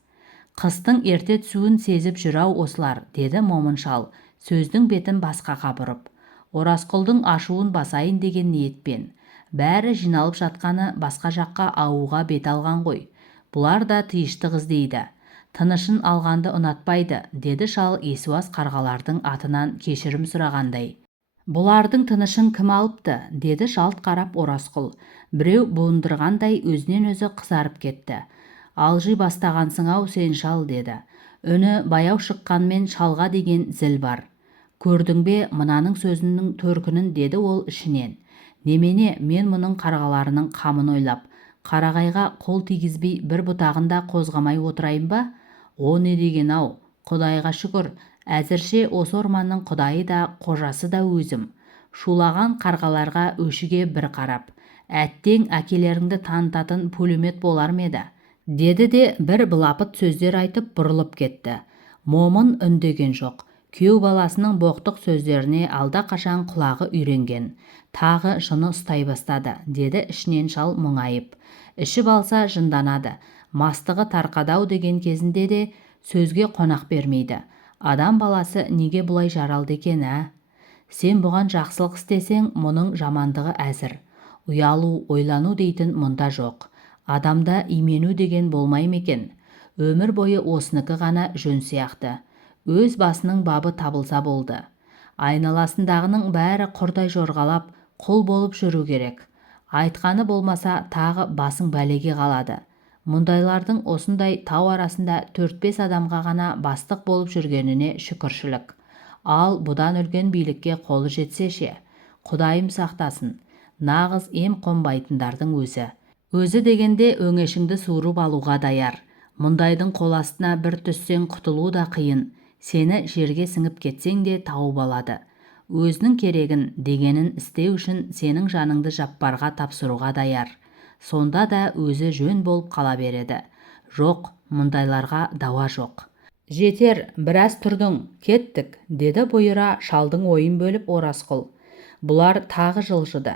Қыстың ерте түсуін сезіп жүрау осылар, деді момын шал, сөздің бетін басқаға бұрып. Оразқұлдың ашуын басайын деген ниетпен. Бәрі жиналып жатқаны басқа жаққа аууға бет алған ғой. Бұлар да тиыштық іздейді. Тынышын алғанды ұнатпайды, деді шал есуас қарғалардың атынан кешірім сұрағандай. Бұлардың тынышын кім алыпты, деді жалт қарап Оразқұл. Біреу буындырғандай өзінен өзі қызарып кетті. Алжи бастағансың-ау сен шал, деді. Үні баяу шыққанмен шалға деген зіл бар. Көрдің бе мынаның сөзінің төркінін, деді ол ішінен. Немене, мен мұның қарғаларының қамын ойлап, қарағайға қол тигізбей бір бұтағын да қозғамай отырайын ба? О не деген-ау, Құдайға шүкір, әзірше осы орманның құдайы да қожасы да өзім. Шулаған қарғаларға өшіге бір қарап, әттең әкелеріңді танытатын пулемет болар ма еді, деді де бір былапыт сөздер айтып бұрылып кетті. Момын үндеген жоқ. Күйеу баласының боқтық сөздеріне алда қашан құлағы үйренген. Тағы жыны ұстай бастады, деді ішінен шал мұңайып. Ішіп алса жынданады. Мастығы тарқадау деген кезінде де сөзге қонақ бермейді. Адам баласы неге бұлай жаралды екен, Сен бұған жақсылық істесең, мұның жамандығы әзір. Ұялу, ойлану дейтін мұнда жоқ. Адамда имену деген болмай ма екен? Өмір бойы осыныкі ғана жөн сияқты. Өз басының бабы табылса болды. Айналасындағының бәрі құрдай жорғалап, құл болып жүру керек. Айтқаны болмаса тағы басың бәлеге қалады. Мұндайлардың осындай тау арасында 4-5 адамға ғана бастық болып жүргеніне шүкіршілік. Ал бұдан үлкен билікке қолы жетсе ше, Құдайым сақтасын, нағыз ем қонбайтындардың өзі. Өзі дегенде өңешіңді суырып алуға даяр. Мұндайдың қол астына бір түссең құтылу да қиын. Сені жерге сіңіп кетсең де тауып алады. Өзінің керегін, дегенін істеу үшін сенің жаныңды жаппарға тапсыруға даяр. Сонда да өзі жөн болып қала береді. Жоқ, мұндайларға дауа жоқ. Жетер, біраз тұрдың, кеттік, деді бұйыра шалдың ойын бөліп Оразқұл. Бұлар тағы жылжыды.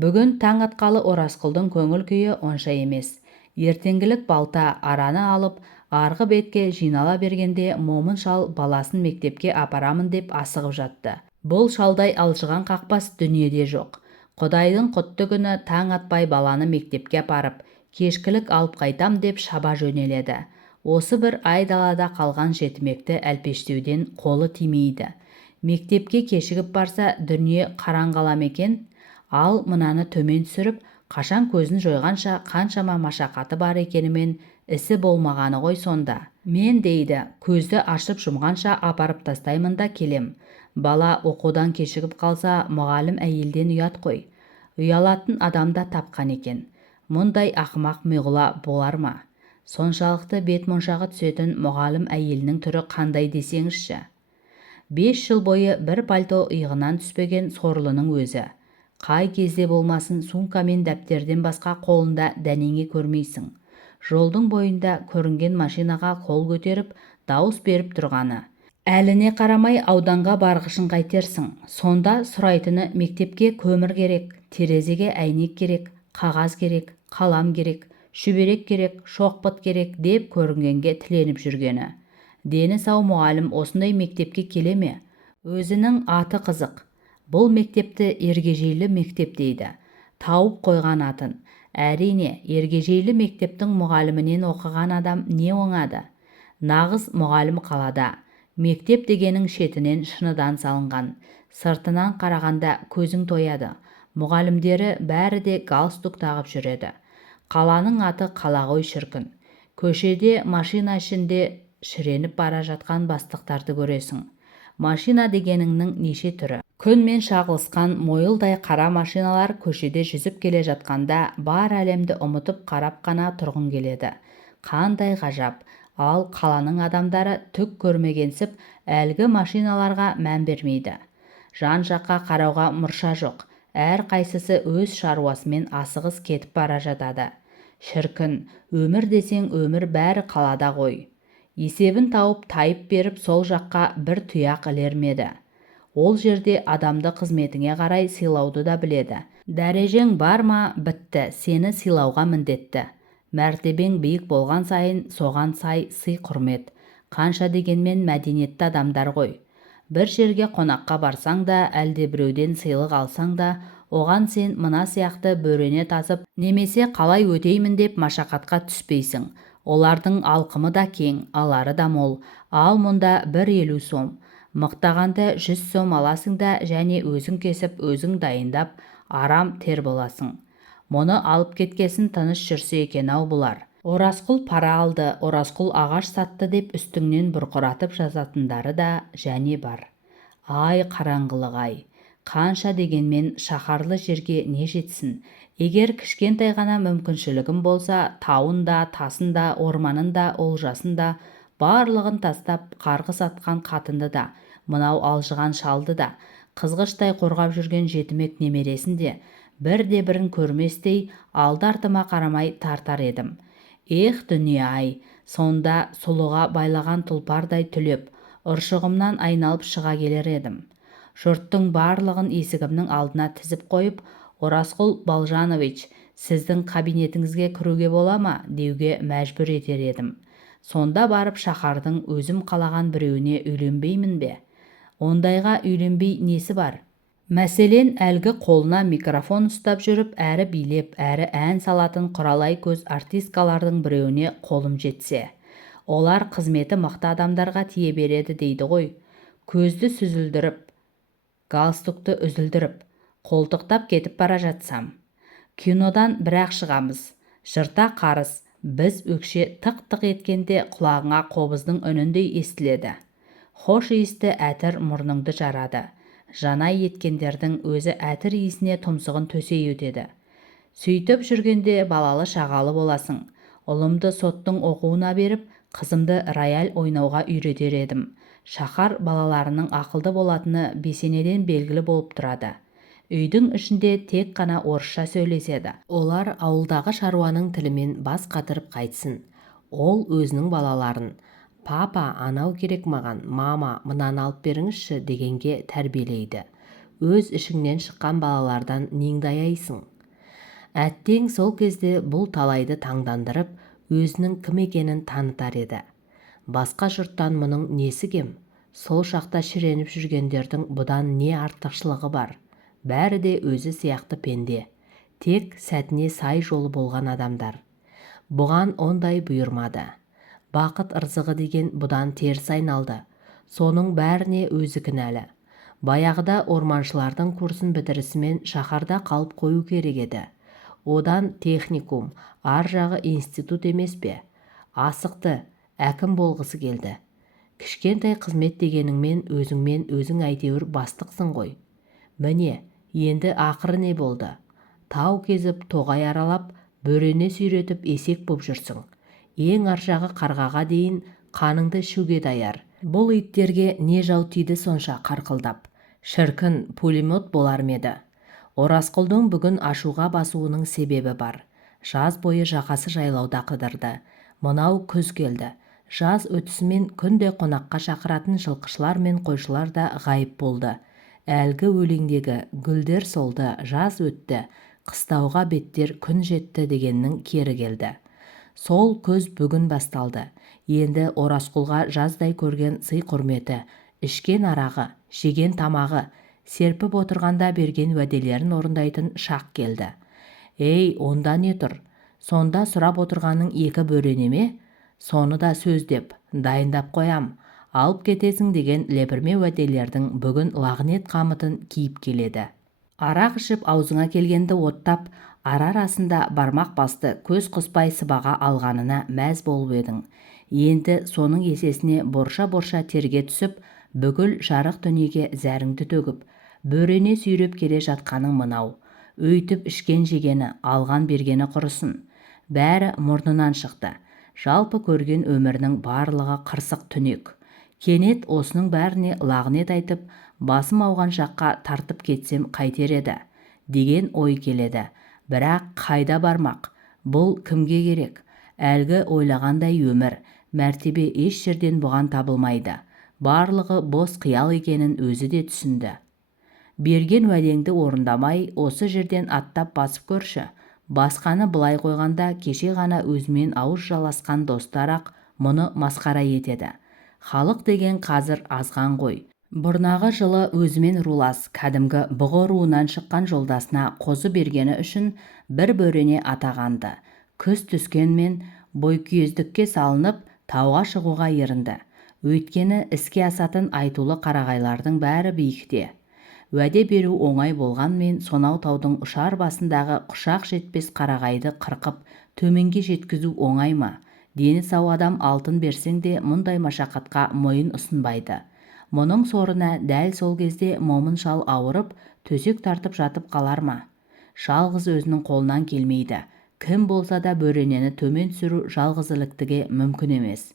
Бүгін таң атқалы Оразқұлдың көңіл күйі онша емес. Ертеңгілік балта араны алып, Арғы бетке жинала бергенде момын шал баласын мектепке апарамын деп асығып жатты. Бұл шалдай алжыған қақпас дүниеде жоқ. Құдайдың құтты күні таң атпай баланы мектепке апарып, кешкілік алып қайтам деп шаба жөнеледі. Осы бір айдалада қалған жетімекті әлпештеуден қолы тимейді. Мектепке кешігіп барса дүние қараңғалам екен, ал мынаны төмен түсіріп, қашан көзін жойғанша қаншама машақаты бар екенімен ісі болмағаны ғой сонда. Мен дейді, көзді ашып жұмғанша апарып тастаймын да келем. Бала оқудан кешігіп қалса, мұғалім әйелден ұят қой. Ұялатын адамда тапқан екен. Мұндай ақымақ миғұла болар ма? Соншалықты бет моншағы түсетін мұғалім әйелінің түрі қандай десеңізші. 5 жыл бойы бір пальто иығынан түспеген сорлының өзі. Қай кезде болмасын сумка мен дәптерден басқа қолында дәнеңе көрмейсің. Жолдың бойында көрінген машинаға қол көтеріп, дауыс беріп тұрғаны. Әліне қарамай ауданға барғышын қайтерсің. Сонда сұрайтыны мектепке көмір керек, терезеге әйнек керек, қағаз керек, қалам керек, шүберек керек, шоқпыт керек деп көрінгенге тіленіп жүргені. Дені сау мұғалім осындай мектепке келе ме? Өзінің аты қызық. Бұл мектепті ергежейлі мектеп дейді. Тауып қойған атын. Әрине, ергежейлі мектептің мұғалімінен оқыған адам не оңады? Нағыз мұғалім қалада. Мектеп дегенің шетінен шыныдан салынған. Сыртынан қарағанда көзің тояды. Мұғалімдері бәрі де галстук тағып жүреді. Қаланың аты қала ғой шіркін. Көшеде машина ішінде шіреніп бара жатқан бастықтарды көресің. Машина дегеніңнің неше түрі. Күнмен шағылысқан мойылдай қара машиналар көшеде жүзіп келе жатқанда бар әлемді ұмытып қарап қана тұрғың келеді. Қандай ғажап. Ал қаланың адамдары түк көрмегенсіп әлгі машиналарға мән бермейді. Жан-жаққа қарауға мұрша жоқ. Әр қайсысы өз шаруасымен асығыс кетіп бара жатады. Шіркін, өмір десең өмір бәрі қалада ғой. Есебін тауып тайып беріп сол жаққа бір тұяқ ілермеді. Ол жерде адамды қызметіңе қарай сыйлауды да біледі. Дәрежең бар ма, бітті, сені сыйлауға міндетті. Мәртебең биік болған сайын соған сай сый құрмет. Қанша дегенмен мәдениетті адамдар ғой. Бір жерге қонаққа барсаң да, әлде біреуден сыйлық алсаң да, оған сен мына сияқты бөрене тасып, немесе қалай өтеймін деп машақатқа түспейсің. Олардың алқымы да кең, алары да мол. Ал мұнда 150 сом. Мықтағанда 100 сом аласың да және өзің кесіп, өзің дайындап, арам тер боласың. Мұны алып кеткесін тыныш жүрсе екен-ау бұлар. Оразқұл пара алды, Оразқұл ағаш сатты деп үстіңнен бұрқыратып жазатындары да және бар. Ай қараңғылық-ай. Қанша дегенмен шаһарлы жерге не жетсін? Егер кішкентай ғана мүмкіншілігім болса, тауын да, тасын да, орманын да, олжасын да, барлығын тастап қарғыс атқан қатынды да, мынау алжыған шалды да, қызғыштай қорғап жүрген жетімек немересін де, бірде-бірін көрместей алды-артыма қарамай тартар едім. Ех дүние-ай, сонда сұлыға байлаған тұлпардай түлеп, ұршығымнан айналып шыға келер едім. Жұрттың барлығын есігімнің алдына тізіп қойып, Оразқұл Балжанович, сіздің кабинетіңізге кіруге бола ма деуге мәжбүр етер едім. Сонда барып шаһардың өзім қалаған біреуіне үйленбеймін бе? Ондайға үйленбей несі бар? Мәселен, әлгі қолына микрофон ұстап жүріп, әрі билеп, әрі ән салатын құралай көз артисткалардың біреуіне қолым жетсе. Олар қызметі мықты адамдарға тие береді дейді ғой. Көзді сүзілдіріп, галстукты үзілдіріп, қолтықтап кетіп бара жатсам. Кинодан бір-ақ шығамыз. Жырта қарыс, біз өкше тық-тық еткенде құлағыңа қобыздың үніндей естіледі. Хош иісті әтір мұрныңды жарады. Жанай еткендердің өзі әтір иісіне тұмсығын төсей өтеді. Сөйтіп жүргенде балалы шағалы боласың. Ұлымды соттың оқуына беріп, қызымды рояль ойнауға үйретер едім. Шаһар балаларының ақылды болатыны бесенеден белгілі болып тұрады. Үйдің ішінде тек қана орысша сөйлеседі. Олар ауылдағы шаруаның тілімен бас қатырып қайтсын. Ол өзінің балаларын «Папа, анау керек маған, мама, мынаны алып беріңізші» дегенге тәрбиелейді. Өз ішіңнен шыққан балалардан неңді аяйсың? Әттең сол кезде бұл талайды таңдандырып, өзінің кім екенін танытар еді. Басқа жұрттан мұның несі кем? Сол шақта шіреніп жүргендердің бұдан не артықшылығы бар? Бәрі де өзі сияқты пенде, тек сәтіне сай жолы болған адамдар. Бұған ондай бұйырмады. Бақыт ырзығы деген бұдан теріс айналды. Соның бәріне өзі кінәлі. Баяғыда орманшылардың курсын бітірісімен шаһарда қалып қою керек еді. Одан техникум, ар жағы институт емес пе? Асықты, әкім болғысы келді. Кішкентай қызмет дегеніңмен өзің әйтеуір бастықсың ғой. Міне, енді ақыры не болды? Тау кезіп, тоғай аралап, бөрене сүйретіп есек боп жүрсің. Ең аржағы қарғаға дейін қаныңды ішуге даяр. Бұл иттерге не жау тиді сонша қарқылдап? Шіркін, пулемет болар ма еді? Оразқұлдың бүгін ашуға басуының себебі бар. Жаз бойы жақасы жайлауда қыдырды. Мынау күз келді. Жаз өтісімен күнде қонаққа шақыратын жылқышылар мен қойшылар да ғайып болды. Әлгі өлеңдегі гүлдер солды, жаз өтті, қыстауға беттер күн жетті дегеннің кері келді. Сол күз бүгін басталды. Енді Оразқұлға жаздай көрген сый құрметі, ішкен арағы, жеген тамағы, серпіп отырғанда берген уәделерін орындайтын шақ келді. Ей, онда не тұр? Сонда сұрап отырғаның екі бөрене ме? Соны да сөз деп, дайындап қоям. Алып кетесің деген лепірме уәделердің бүгін лағнет қамытын киіп келеді. Арақ ішіп аузыңа келгенді оттап, ара-арасында бармақ басты көз қоспай сыбаға алғанына мәз болып едің. Енді соның есесіне борша-борша терге түсіп, бүкіл жарық дүниеге зәріңді төгіп, бөрене сүйреп келе жатқаның мынау. Өйтіп ішкен жегені, алған бергені құрысын. Бәрі мұрнынан шықты. Жалпы көрген өмірінің барлығы қырсық түнек. Кенет осының бәріне лағнет айтып, басым ауған жаққа тартып кетсем қайтер еді деген ой келеді. Бірақ қайда бармақ? Бұл кімге керек? Әлгі ойлағандай өмір, мәртебе еш жерден бұған табылмайды. Барлығы бос қиял екенін өзі де түсінді. Берген уәдеңді орындамай, осы жерден аттап басып көрші. Басқаны былай қойғанда кеше ғана өзімен ауыз жаласқан достарақ мұны масқара етеді. Халық деген қазір азған ғой. Бұрнағы жылы өзімен рулас, кәдімгі бұғы руынан шыққан жолдасына қозы бергені үшін бір бөрене атағанды. Күз түскенмен бойкүйездікке салынып, тауға шығуға ерінді. Өйткені іске асатын айтулы қарағайлардың бәрі биікте. Уәде беру оңай болғанмен, сонау таудың ұшар басындағы құшақ жетпес қарағайды қырқып, төменге жеткізу оңай ма? Дені сау адам алтын берсең де мұндай машақатқа мойын ұсынбайды. Мұның сорына дәл сол кезде момын шал ауырып, төсек тартып жатып қалар ма? Жалғыз өзінің қолынан келмейді. Кім болса да бөренені төмен түсіру жалғызіліктіге мүмкін емес.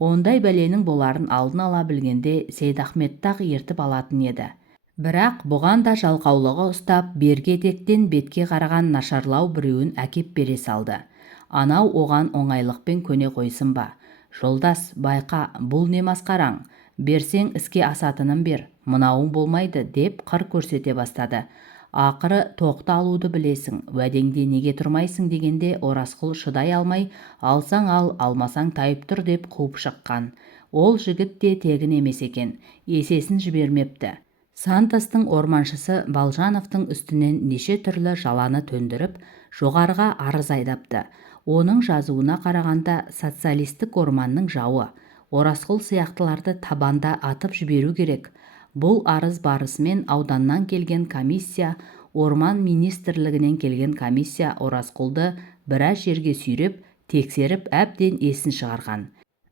Ондай бәленің боларын алдын ала білгенде Сейдахметті-ақ ертіп алатын еді. Бірақ бұған да жалқаулығы ұстап, берге тектен бетке қараған нашарлау біреуін әкеп бере салды. Анау оған оңайлықпен көне қойсын ба? Жолдас, байқа, бұл не масқараң? Берсең іске асатынын бер, мынауың болмайды деп қыр көрсете бастады. Ақыры тоқты алуды білесің, уәдеңде неге тұрмайсың дегенде Оразқұл шыдай алмай, алсаң ал, алмасаң тайып тұр деп қуып шыққан. Ол жігіт те тегін емес екен, есесін жібермепті. Сантастың орманшысы Балжановтың үстінен неше түрлі жаланы төндіріп, жоғарыға арыз айдапты. Оның жазуына қарағанда социалистік орманның жауы. Оразқұл сияқтыларды табанда атып жіберу керек. Бұл арыз барысымен ауданнан келген комиссия, орман министрлігінен келген комиссия Оразқұлды біраз жерге сүйреп, тексеріп әбден есін шығарған.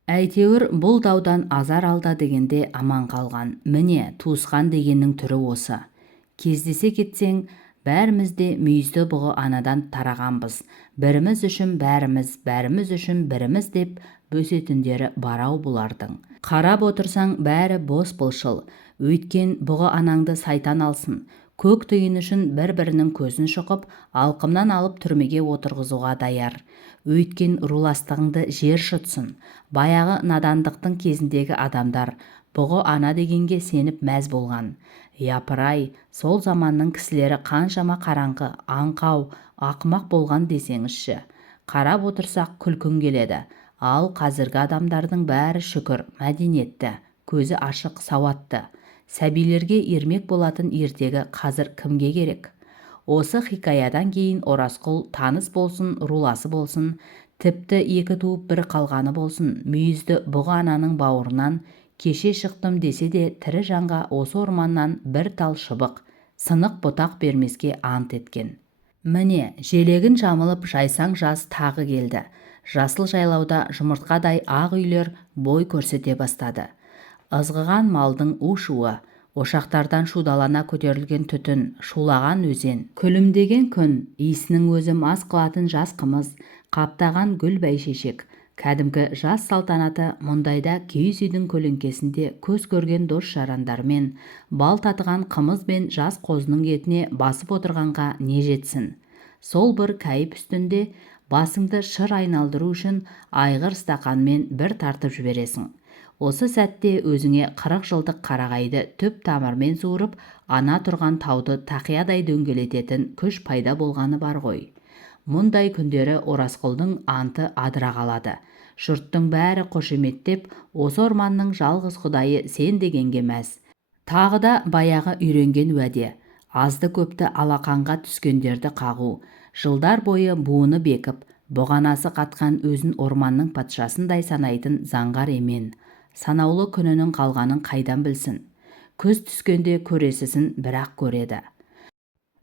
Әйтеуір бұл даудан азар алда дегенде аман қалған. Міне, туысқан дегеннің түрі осы. Кездесе кетсең, бәріміз де мүйізді бұғы анадан тарағанбыз. Біріміз үшін бәріміз, бәріміз үшін біріміз деп бөсетіндері барау бұлардың. Қарап отырсаң бәрі бос былшыл. Өйткен бұғы анаңды сайтан алсын. Көк тиын үшін бір-бірінің көзін шұқып, алқымнан алып түрмеге отырғызуға даяр. Өйткен руластығыңды жер шұтсын. Баяғы надандықтың кезіндегі адамдар бұғы ана дегенге сеніп мәз болған. Япырай, сол заманның кісілері қаншама қараңғы, аңқау, ақымақ болған десеңізші. Қарап отырсақ күлкің келеді. Ал қазіргі адамдардың бәрі шүкір мәдениетті, көзі ашық, сауатты. Сәбилерге ермек болатын ертегі қазір кімге керек? Осы хикаядан кейін Оразқұл таныс болсын, руласы болсын, тіпті екі туып бір қалғаны болсын, мүйізді бұғы ананың бауырынан кеше шықтым десе де тірі жанға осы орманнан бір тал шыбық, сынық бұтақ бермеске ант еткен. Міне, желегін жамылып жайсаң жаз тағы келді. Жасыл жайлауда жұмыртқадай ақ үйлер бой көрсете бастады. Ызғыған малдың у-шуы, ошақтардан шудалана көтерілген түтін, шулаған өзен, күлімдеген күн, иісінің өзі мас қылатын жас қымыз, қаптаған гүл бәйшешек, кәдімгі жас салтанаты мұндайда киіз үйдің көлеңкесінде көз көрген дос-жарандармен бал татыған қымыз бен жас қозының етіне басып отырғанға не жетсін. Сол бір кәйіп үстінде басыңды шыр айналдыру үшін айғыр стақанмен бір тартып жібересің. Осы сәтте өзіңе 40 жылдық қарағайды түп тамырмен суырып, ана тұрған тауды тақиядай дөңгелететін күш пайда болғаны бар ғой. Мұндай күндері Оразқұлдың анты адыра қалады. Жұрттың бәрі қошеметтеп, осы орманның жалғыз құдайы сен дегенге мәз. Тағы да баяғы үйренген уәде, азды көпті алақанға түскендерді қағу, жылдар бойы буыны бекіп, бұғанасы қатқан өзін орманның патшасындай санайтын заңғар емен. Санаулы күнінің қалғанын қайдан білсін? Күз түскенде көресісін бірақ көреді.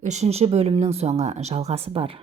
3 бөлімнің соңы жалғасы бар.